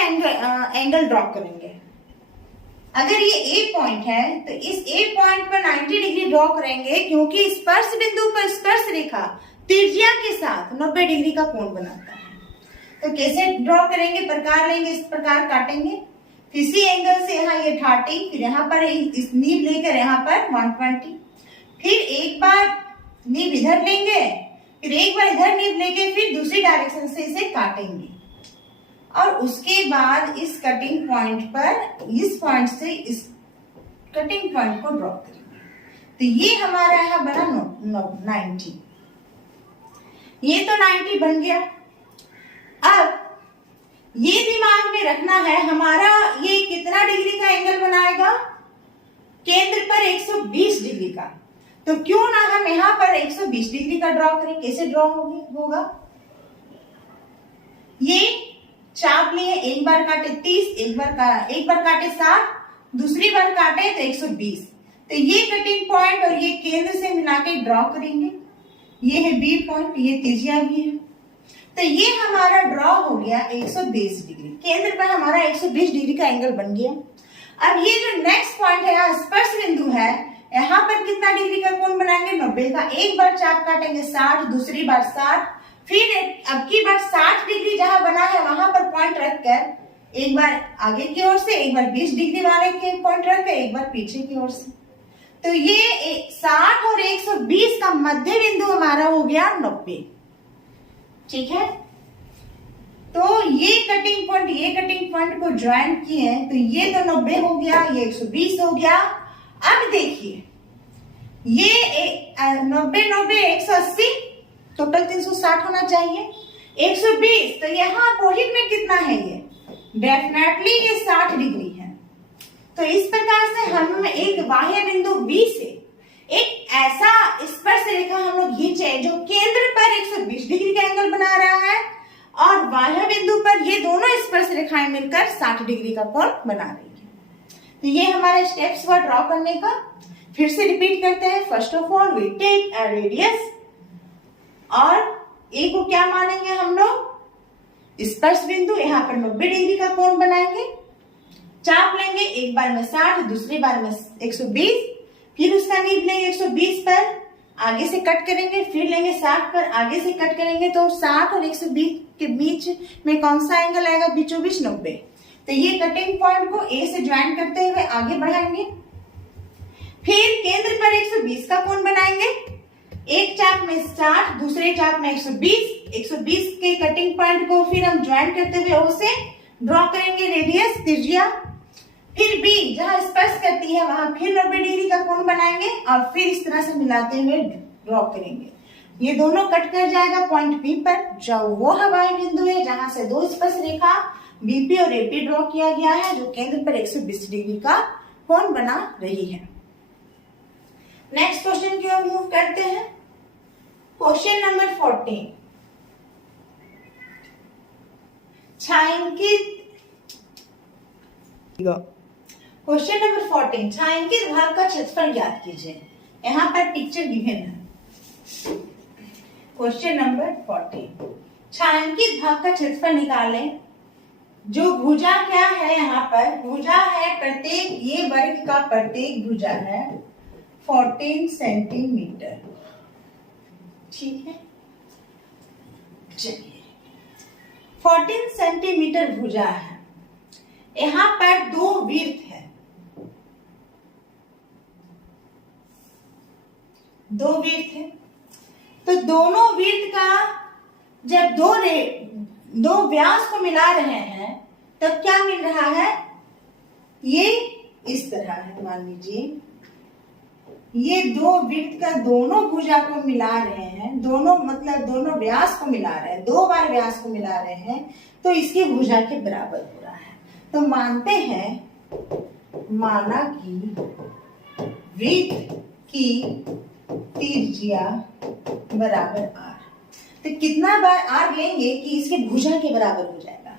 एंगल ड्रॉ करेंगे। अगर ये ए पॉइंट है तो इस ए पॉइंट पर 90 डिग्री ड्रॉ करेंगे, क्योंकि स्पर्श बिंदु पर स्पर्श रेखा त्रिज्या के साथ 90 डिग्री का कोण बनाता है। तो कैसे ड्रॉ करेंगे, प्रकार लेंगे, इस प्रकार काटेंगे। किसी एंगल से यहाँ ये 30, फिर यहाँ पर इस नीब लेकर यहाँ पर 120, फिर एक बार नीब इधर लेंगे, फिर एक बार इधर नीब लेके फिर दूसरी डायरेक्शन से इसे काटेंगे और उसके बाद इस कटिंग पॉइंट पर इस पॉइंट से इस कटिंग पॉइंट को ड्रॉ करेंगे। तो ये हमारा यहाँ बना 90। ये तो 90 बन गया। अब ये दिमाग में रखना है हमारा ये कितना डिग्री का एंगल बनाएगा, केंद्र पर 120 डिग्री का। तो क्यों ना हम यहाँ पर 120 डिग्री का ड्रॉ करें। कैसे ड्रॉ होगा, ये चाप लिए, एक बार काटे 30, एक बार काटे 60, दूसरी बार काटे तो 120। तो ये कटिंग पॉइंट और ये केंद्र से मिला के ड्रॉ करेंगे। ये है बी पॉइंट, ये त्रिज्या भी है। तो ये हमारा ड्रॉ हो गया 120 डिग्री, केंद्र पर हमारा 120 डिग्री का एंगल बन गया। अब ये जो नेक्स्ट पॉइंट है, यहाँ स्पर्श बिंदु है, यहाँ पर कितना डिग्री का कोण बनाएंगे? 90 का। एक बार चाप काटेंगे 60, दूसरी बार 60, फिर अब की बार 60 डिग्री जहां बना है वहां पर पॉइंट रखकर एक बार आगे की ओर से, एक बार 20 डिग्री वाले के पॉइंट रखकर एक बार पीछे की ओर से। तो ये 60 और 120 का मध्य बिंदु हमारा हो गया 90। ठीक है, तो ये कटिंग पॉइंट को ज्वाइन किए तो ये तो 90 हो गया, ये 120 हो गया। अब देखिए ये 90 90 180, टोटल 360 होना चाहिए। 120 तो यहाँ अपोजिट में कितना है? ये डेफिनेटली ये 60 डिग्री है। तो इस प्रकार से हम एक बाह्य बिंदु B से एक ऐसा स्पर्श रेखा हम लोग खींचे जो केंद्र पर 120 डिग्री का एंगल बना रहा है और बाह्य बिंदु पर ये दोनों स्पर्श रेखाएं मिलकर 60 डिग्री का कोण बना रही है। तो ये हमारे स्टेप्स हुआ ड्रॉ करने का। फिर से रिपीट करते हैं। First of all we take a radius और ए को क्या मानेंगे हम लोग? स्पर्श बिंदु। यहाँ पर 90 डिग्री का कोण बनाएंगे। चाप लेंगे, एक बार में 60, दूसरी बार में 120, फिर उसका नीब लेंगे 120 पर, आगे से कट करेंगे, फिर लेंगे 60 पर, आगे से कट करेंगे तो 60 और 120 के बीच में कौन सा एंगल आएगा? बीचों बीच 90। तो ये कटिंग पॉइंट को ए से ज्वाइन करते हुए आगे बढ़ाएंगे। फिर केंद्र पर 120 का कोण बनाएंगे। एक चाप में 60, दूसरे चाप में 120 के कटिंग पॉइंट को फिर हम ज्वाइन करते हुए ओ से ड्रॉ करेंगे रेडियस, त्रिज्या। फिर बी जहां स्पर्श करती है वहां फिर 90 डिग्री का कोण बनाएंगे और फिर इस तरह से मिलाते हुए ड्रॉ करेंगे। ये दोनों कट कर जाएगा पॉइंट बी पर, जो वो हवाई बिंदु है जहां से दो स्पर्श रेखा बीपी और एपी ड्रॉ किया गया है, जो केंद्र पर 120 डिग्री का कोण बना रही है। नेक्स्ट क्वेश्चन की ओर मूव करते हैं। क्वेश्चन नंबर 14, छायांकित क्वेश्चन नंबर 14, छायांकित भाग का क्षेत्रफल ज्ञात कीजिए। यहाँ पर पिक्चर गिवन है। क्वेश्चन नंबर 14, छायांकित भाग का क्षेत्रफल निकालें। जो भुजा क्या है? यहाँ पर भुजा है प्रत्येक, ये वर्ग का प्रत्येक भुजा है 14 सेंटीमीटर। ठीक है, चलिए 14 सेंटीमीटर भुजा है। यहाँ पर दो वृत्त है, दो वृत्त है। तो दोनों वृत्त का जब दो व्यास को मिला रहे हैं तब क्या मिल रहा है? ये इस तरह है। मान लीजिए ये दो वृत्त का दोनों भुजा को मिला रहे हैं, दोनों मतलब दोनों व्यास को मिला रहे हैं, दो बार व्यास को मिला रहे हैं, तो इसकी भुजा के बराबर हो रहा है। तो मानते हैं, माना कि वृत्त की त्रिज्या बराबर आर। तो कितना बार आर लेंगे कि इसके भुजा के बराबर हो जाएगा?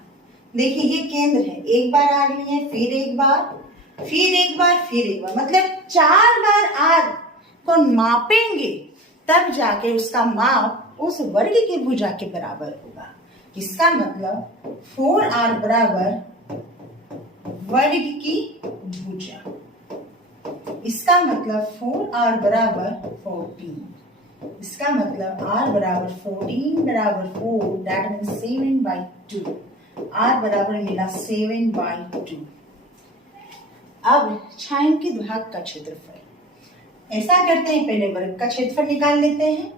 देखिए ये केंद्र है, एक बार आर लिए, फिर एक बार, फिर एक बार, फिर एक बार, मतलब 4 बार आर को मापेंगे तब जाके उसका माप उस वर्ग की भुजा के बराबर होगा। इसका मतलब 4r बराबर वर्ग की भुजा। इसका मतलब 4r बराबर 14। इसका मतलब r बराबर 14 बराबर 4, दैट मीन्स 7/2। r बराबर मिला 7/2। अब छायांकित भाग का क्षेत्रफल ऐसा करते हैं, पहले वर्ग का क्षेत्रफल निकाल लेते हैं।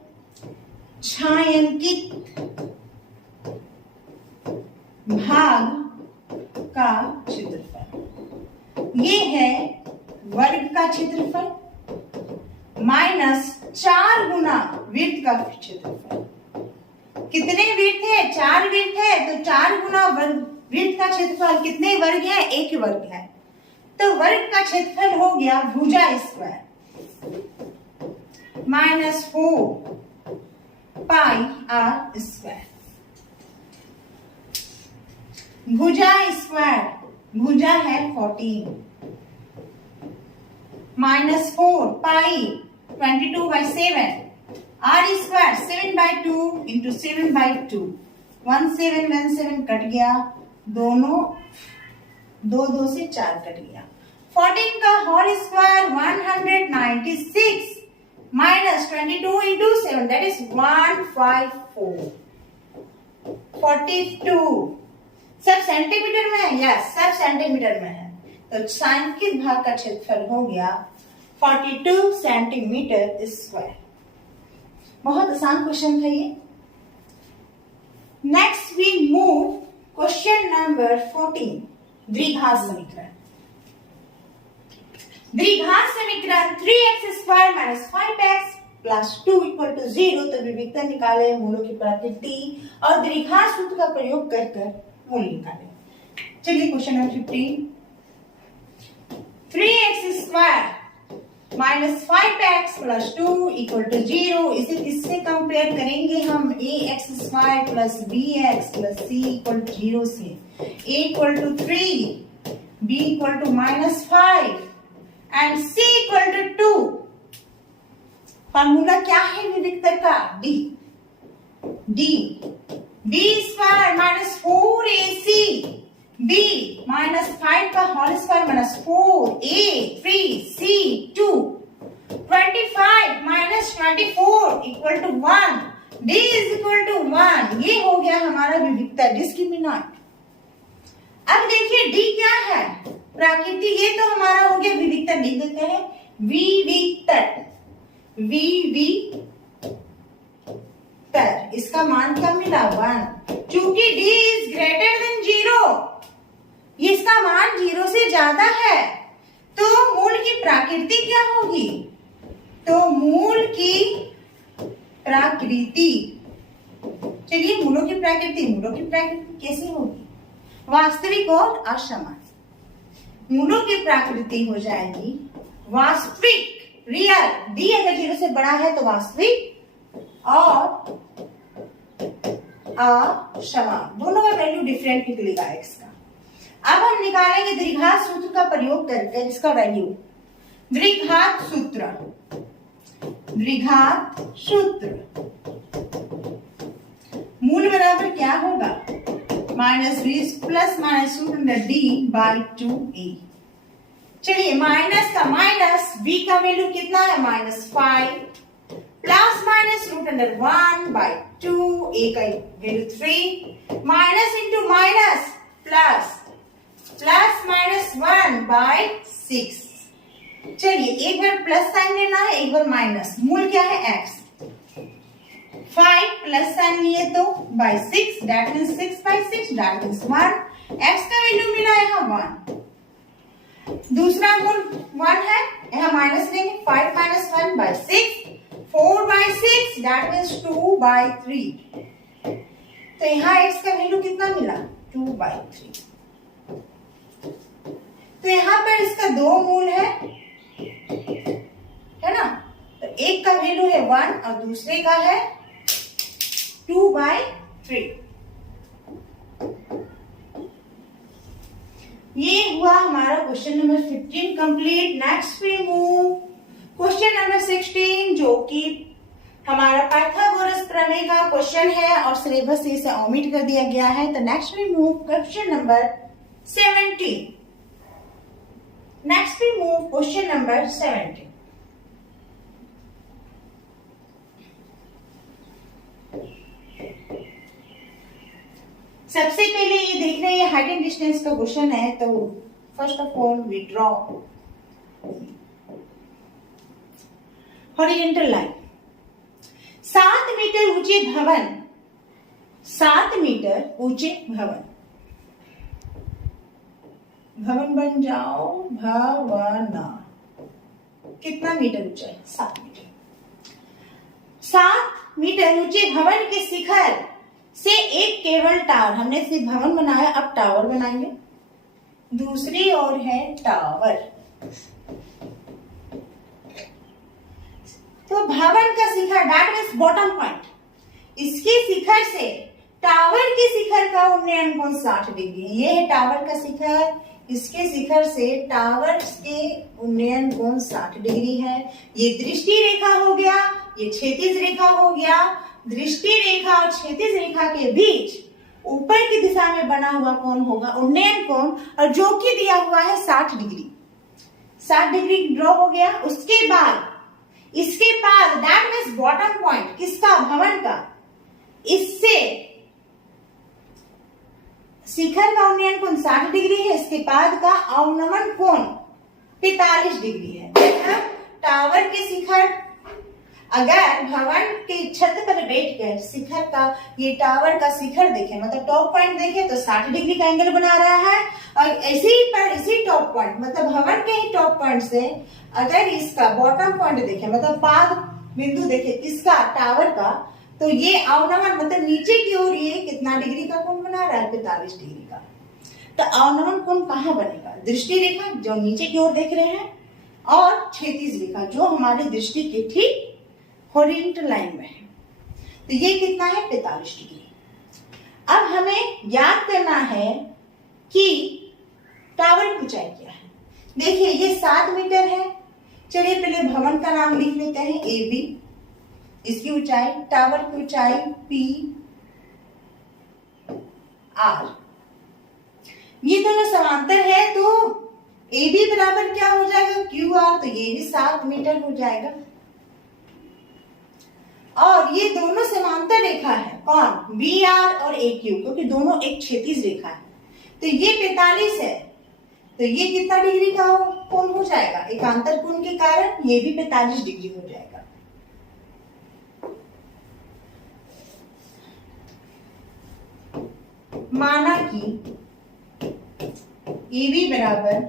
छायांकित भाग का क्षेत्रफल ये है वर्ग का क्षेत्रफल माइनस 4 गुना वृत्त का क्षेत्रफल। कितने वृत्त है? 4 वृत्त है, तो 4 गुना वृत्त का क्षेत्रफल कितने वर्ग है? 1 वर्ग है। तो वर्ग का क्षेत्रफल हो गया भुजा square minus 4 pi R square. भुजा स्क्वायर, भुजा है 14 minus 4 pi 22/7, R square 7/2 into 7/2 1 7 1 7 cut गया, दोनों 2 2 से 4 कट गया। 14 का whole square 196 minus 22 into 7 that is 154। 42 सब सेंटीमीटर में है, यस सब सेंटीमीटर में है, तो सांख्यिक भाग का क्षेत्रफल हो गया 42 सेंटीमीटर स्क्वायर। बहुत आसान क्वेश्चन था ये। Next we move question number 14, द्विघात समीकरण। द्विघात समीकरण 3x square minus 5x plus 2 equal to 0। तो विविधता निकाले, मूलों की प्राकृति और द्विघात सूत्र का प्रयोग कर मूल निकाले। चलिए question number 15, 3x square minus 5x plus 2 equal to 0। इसे किससे कंपेयर करेंगे हम? ax square plus bx plus c equal to 0 से। a equal to 3, b equal to minus 5 and c equal to 2। Formula क्या है विविधता का? d b square minus 4ac b minus 5 का whole square minus 4a 3c 2 25 minus 24 equal to 1 d is equal to 1। ये हो गया हमारा विविधता डिस्क्रिमिनेंट। अब देखिए d क्या है? प्राकृति। ये तो हमारा हो गया विविधता, लिख देते हैं विविधता। इसका मान क्या मिला? 1। चूंकि d इज ग्रेटर देन 0, इसका मान 0 से ज्यादा है, तो मूल की प्राकृति क्या होगी? तो मूल की प्राकृति, चलिए मूलों की प्राकृति कैसे होगी? वास्तविक और असमान। मूलों की प्राकृति हो जाएगी वास्तविक, रियल। d अगर 0 से बड़ा है तो वास्तविक और असमान, दोनों का वैल्यू डिफरेंट निकलेगा x का। अब हम निकालेंगे द्विघात सूत्र का प्रयोग करके इसका वैल्यू। द्विघात सूत्र मूल बराबर क्या होगा? Minus b plus minus root under d by 2a। चलिए माइनस का माइनस, b का वैल्यू कितना है? -5 plus minus root under 1 by 2, a का value 3 minus into minus plus minus 1 by 6। चलिए एक बार प्लस साइन लेना है, एक बार माइनस। मूल क्या है? x। 5 प्लस साइन लिए तो by 6 that means 6 by 6 that means 1। x का वैल्यू मिला यहाँ 1। दूसरा मूल 1 है, यहाँ माइनस लेंगे। 5 minus 1 by 6, 4 by 6 that means 2 by 3। तो यहाँ x का वैल्यू कितना मिला? 2 बाई 3। तो यहाँ पर इसका 2 मूल है ना? तो एक का वैल्यू है 1 और दूसरे का है 2 बाई 3। ये हुआ हमारा question number 15 complete. Next we move question number 16, जो कि हमारा पाइथागोरस प्रमेय का क्वेश्चन है और सिलेबस से इसे ओमिट कर दिया गया है। तो next we move question number 17। Next we move question number 17. सबसे पहले ये देख रहे हैं हाइट एंड डिस्टेंस का क्वेश्चन है। तो first of all we draw horizontal line. 7 metre ऊंचे भवन, 7 मीटर ऊंचे भवन बन जाओ। भवन कितना मीटर ऊंचा है? 7 मीटर। 7 मीटर ऊंचे भवन के शिखर से एक केवल टावर, हमने सिर्फ भवन बनाया, अब टावर बनाएंगे। दूसरी ओर है टावर। तो भवन का शिखर दैट मींस बॉटम पॉइंट, इसके शिखर से टावर के शिखर का उन्नयन कोण 60 डिग्री। ये है टावर का शिखर, इसके शिखर से टावर के उन्नयन कोण 60 डिग्री है। ये दृष्टि रेखा हो गया, ये क्षैतिज रेखा हो गया। दृष्टि रेखा और क्षैतिज रेखा के बीच ऊपर की दिशा में बना हुआ कोण होगा उन्नयन कोण, और जो कि दिया हुआ है 60 डिग्री। 60 डिग्री ड्रॉ हो गया। उसके बाद इसके बाद दैट मीन्स बॉटम पॉइंट किसका, भवन का, इससे शिखर का उन्नयन कोण 60 डिग्री है, इसके बाद का अवनमन कोण 45 डिग्री है। देखा, टावर के शिखर, अगर भवन के छत पर बैठकर शिखर का, ये टावर का शिखर देखे मतलब टॉप पॉइंट देखे तो 60 डिग्री का एंगल बना रहा है, और इसी टॉप पॉइंट मतलब भवन के ही टॉप पॉइंट से अगर इसका बॉटम पॉइंट देखे मतलब पाद बिंदु देखे किसका, टावर का, तो ये अवनमन मतलब नीचे की ओर ये कितना डिग्री का कोण बना रहा है, 45 डिग्री का। तो अवनमन कोण कहाँ बनेगा, दृष्टि रेखा जो नीचे की ओर देख रहे हैं, और क्षैतिज रेखा जो हमारी दृष्टि के ठीक हॉरिजॉन्टल लाइन में है। तो ये कितना है, 45 डिग्री। अब हमें याद करना है कि टावर की ऊंचाई क्या है। देखिए ये 7 मीटर है। चलिए पहले भवन का नाम लिख लेते हैं AB, इसकी ऊंचाई, टावर की ऊंचाई PR। ये दोनों समांतर है तो AB बराबर क्या हो जाएगा, QR, तो ये भी 7 मीटर हो जाएगा। और ये दोनों समांतर रेखा है, कौन, BR और AQ, क्योंकि दोनों एक क्षैतिज रेखा है। तो ये 45 है, तो ये कितना डिग्री का कोण हो जाएगा, एकांतर कोण के कारण ये भी 45 डिग्री हो जाएगा। माना कि AB बराबर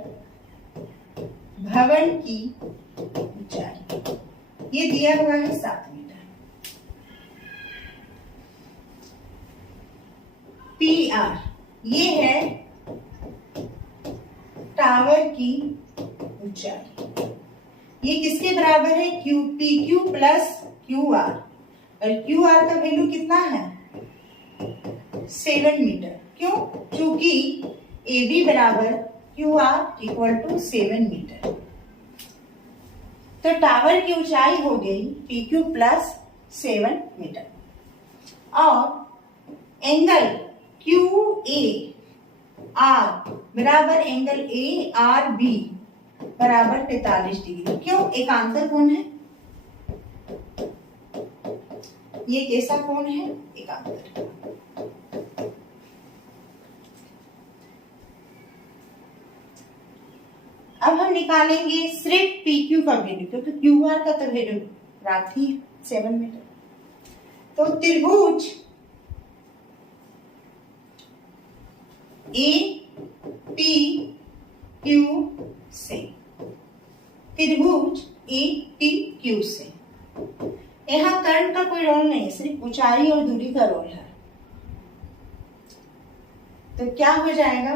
भवन की ऊंचाई, ये दिया हुआ है 7 मीटर। PR ये है टावर की ऊंचाई, ये किसके बराबर है, PQ प्लस QR, और QR का वैल्यू कितना है, 7 मीटर। क्यों, क्योंकि AB बराबर QR इक्वल टू 7 मीटर। तो टावर की ऊंचाई हो गई PQ प्लस 7 मीटर, और एंगल QAR बराबर एंगल ARB बराबर 45 डिग्री। क्यों, एकांतर कोण है, ये कैसा कोण है, एकांतर। अब हम निकालेंगे सिर्फ PQ का वैल्यू, क्योंकि QR का तो वैल्यू रात ही 7 मीटर। तो त्रिभुज APQ से, त्रिभुज APQ से, यहाँ कर्ण का कोई रोल नहीं, सिर्फ ऊंचाई और दूरी का रोल है। तो क्या हो जाएगा,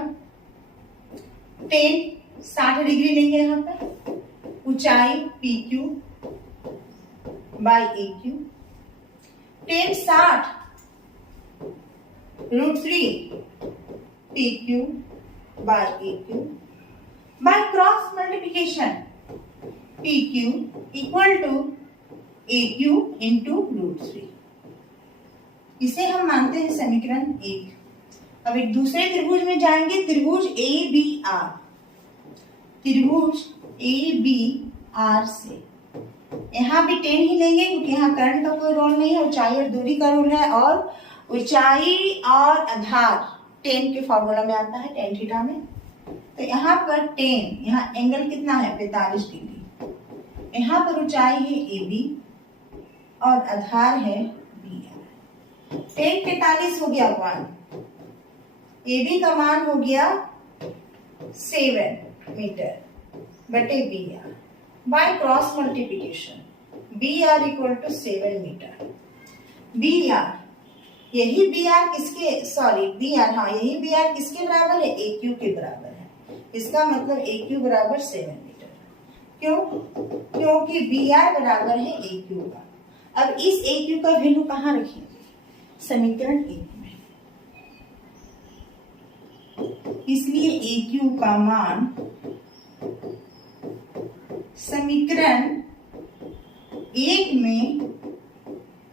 60 डिग्री लेंगे यहाँ पर, ऊंचाई PQ by AQ, 60 √3 PQ by AQ by cross multiplication PQ equal to AQ into √3। इसे हम मानते हैं समीकरण 1। अब एक दूसरे त्रिभुज में जाएंगे, त्रिभुज ABR, त्रिभुज ABR से यहाँ भी 10 ही लेंगे क्योंकि यहाँ कर्ण का कोई रोल नहीं है, ऊंचाई और दूरी का रोल है, और ऊंचाई और आधार 10 के फॉर्मूला में आता है, tan थीटा में। तो यहाँ पर 10, यहाँ एंगल कितना है 45 डिग्री, यहाँ पर ऊंचाई है AB और आधार है BR। 10 45 हो गया 1, AB का मान हो गया 7 मीटर बटे BR by cross multiplication BR equal to 7 metre. BR, यही BR किसके, सॉरी BR, हाँ यही BR किसके बराबर है, AQ के बराबर है। इसका मतलब AQ बराबर 7 मीटर। क्यों, क्योंकि BR बराबर है AQ का। अब इस AQ का वैल्यू कहाँ रखेंगे, समीकरण 1 में, इसलिए AQ का मान समीकरण 1 में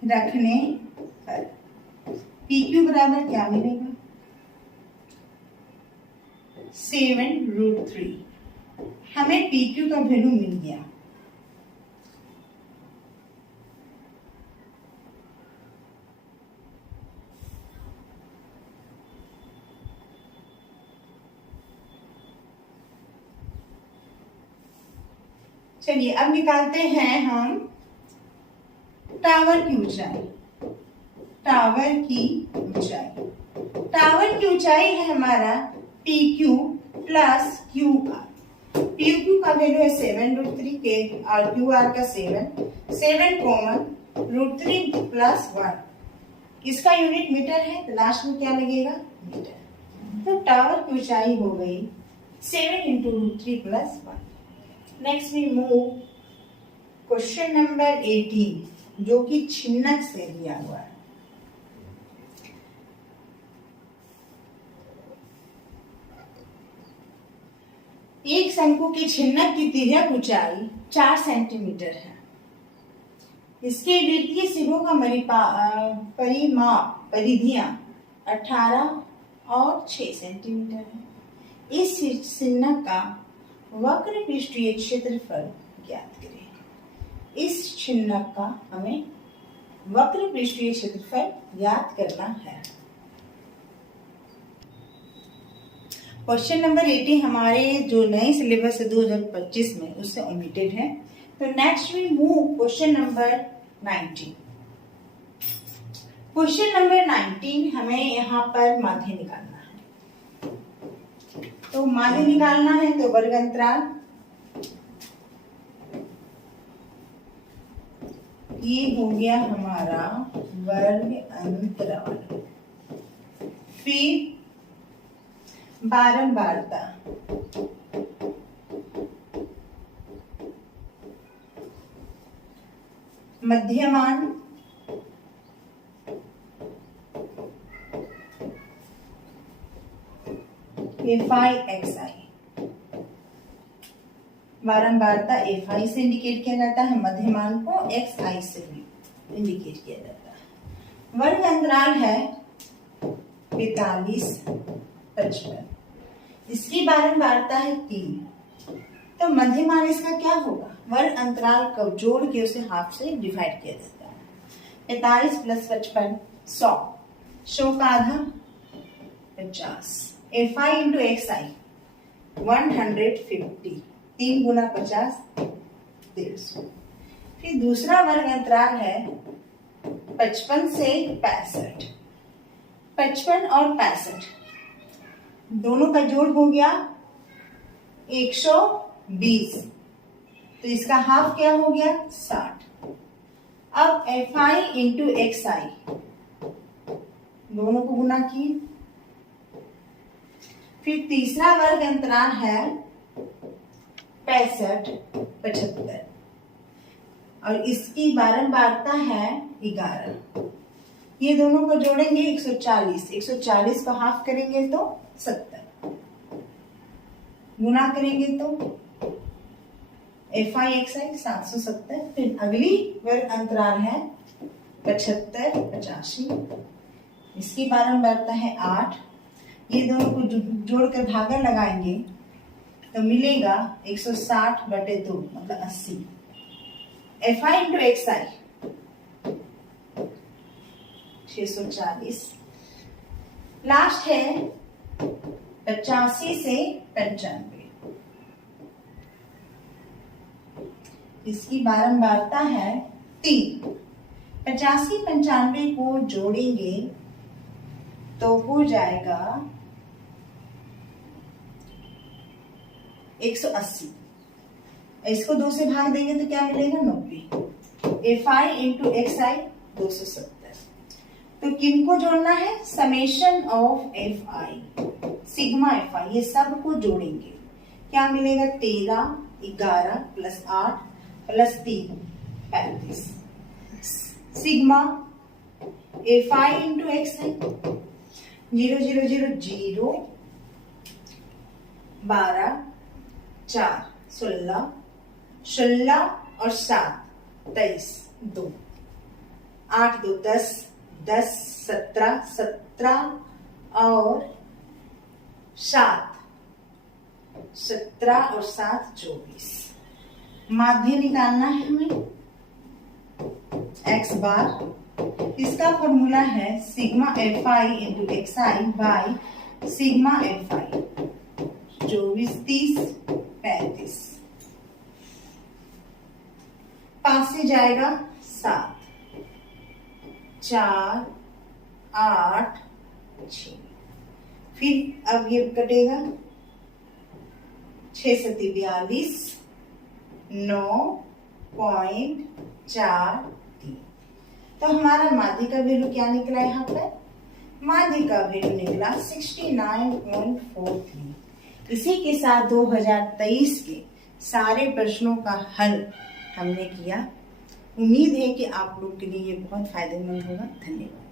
रखने पर PQ बराबर क्या मिलेगा, 7√3। हमें PQ का वैल्यू मिल गया। चलिए अब निकालते हैं हम टावर की ऊंचाई। टावर की ऊंचाई, टावर की ऊंचाई है हमारा PQ प्लस QR। PQ का वैल्यू है 7√3 के और QR का 7 कॉमन √3 प्लस 1। इसका यूनिट मीटर है तो लास्ट में क्या लगेगा? मीटर। तो टावर की ऊंचाई हो गई 7 × √3 plus 1। Next we move question number 18 जो कि छिन्नक से दिया हुआ है। एक शंकु की छिन्नक की तिर्यक ऊंचाई 4 सेंटीमीटर है। इसके वृत्तीय सिरों का परिधियां 18 और 6 सेंटीमीटर है। इस छिन्नक का वक्र पृष्ठीय क्षेत्रफल ज्ञात करें। इस छिन्नक का हमें वक्र पृष्ठीय क्षेत्रफल ज्ञात करना है। क्वेश्चन नंबर 18 हमारे जो नए सिलेबस है 2025 में उससे ओमिटेड है। तो next we move question number 19। Question number 19 हमें यहाँ पर माध्य निकालना है। तो माध्य निकालना है तो वर्ग अंतराल, ये हो गया हमारा वर्ग अंतराल। फिर बारंबारता, मध्यमान, FI/XI। बारंबारता FI से इंडिकेट किया जाता है, मध्यमान को XI से भी इंडिकेट किया जाता है। वर्ग अंतराल है 45, 55। इसकी बारंबारता है 3। तो मध्यमान इसका क्या होगा? वर्ग अंतराल को जोड़ के उसे हाफ से डिवाइड किया जाता है। 45 + 55 100, 100 का आधा 50। FI × XI 150, 3 × 50 150। फिर दूसरा वर्ग अंतराल है 55 से 65। 55 और 65 दोनों का जोड़ हो गया 120। तो इसका हाफ क्या हो गया? 60। अब FI × XI दोनों को गुना किए। फिर तीसरा वर्ग अंतराल है 65, 75 और इसकी बारंबारता है 11। ये दोनों को जोड़ेंगे 140, 140 को हाफ करेंगे तो 70, गुना करेंगे तो FI/XI 770। फिर अगली वर्ग अंतराल है 75, 85। इसकी बारंबारता है 8। ये दोनों को जोड़कर भागा लगाएंगे तो मिलेगा 160/2 मतलब 80। FI × XI 640। लास्ट है 85 से 95। इसकी बारंबारता है 3। 85, 95 को जोड़ेंगे तो हो जाएगा 180। इसको 2 से भाग देंगे तो क्या मिलेगा? 90। FI × XI 270। तो किनको जोड़ना है? Summation of FI, sigma FI, ये सब को जोड़ेंगे। क्या मिलेगा? 13, 11 + 8 + 3 35। सिग्मा FI × XI 0 0 0 0 12 4 16 16 और 7 23 2 8 2 10 10 17 17 और 7 17 और 7 24। माध्य निकालना है हमें x बार। इसका फॉर्मूला है sigma fi into xi by sigma fi। 24 30 35। 5 से जाएगा 7 4 8 6। फिर अब ये कटेगा 6 से 42 9.43। तो हमारा माध्य का वैल्यू क्या निकला यहाँ पर? माध्य का वैल्यू निकला 69.43। इसी के साथ 2023 के सारे प्रश्नों का हल हमने किया। उम्मीद है कि आप लोग के लिए ये बहुत फायदेमंद होगा। धन्यवाद।